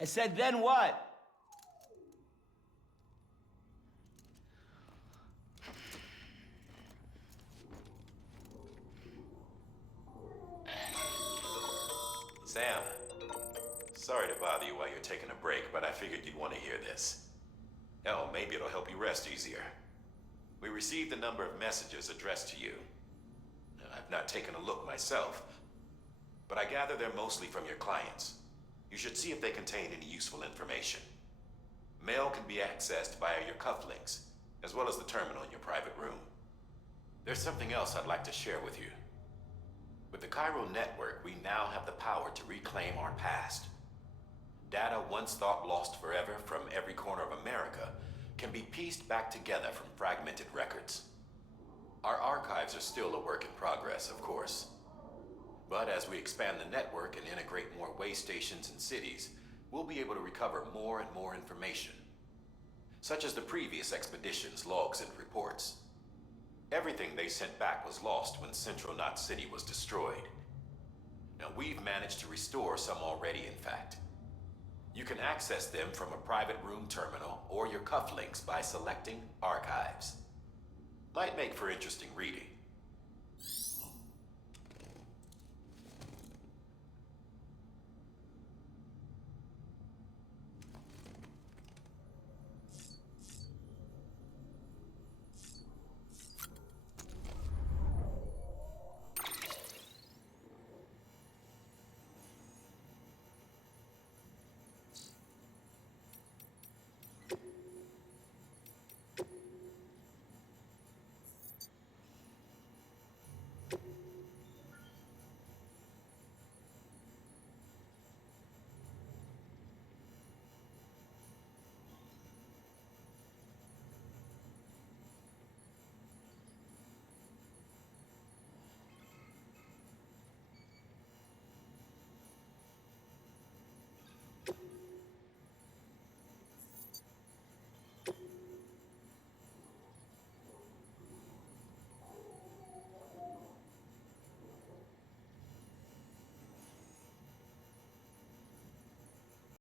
I said, then what? Sam, sorry to bother you while you're taking a break, but I figured you'd want to hear this. Hell, maybe it'll help you rest easier. We received a number of messages addressed to you. I've not taken a look myself, but I gather they're mostly from your clients. You should see if they contain any useful information. Mail can be accessed via your cufflinks, as well as the terminal in your private room. There's something else I'd like to share with you. With the Chiral network, we now have the power to reclaim our past. Data once thought lost forever from every corner of America can be pieced back together from fragmented records. Our archives are still a work in progress, of course. But as we expand the network and integrate more way stations and cities, we'll be able to recover more and more information, such as the previous expedition's logs and reports. Everything they sent back was lost when Central Knot City was destroyed. Now, we've managed to restore some already, in fact. You can access them from a private room terminal or your cufflinks by selecting Archives. Might make for interesting reading.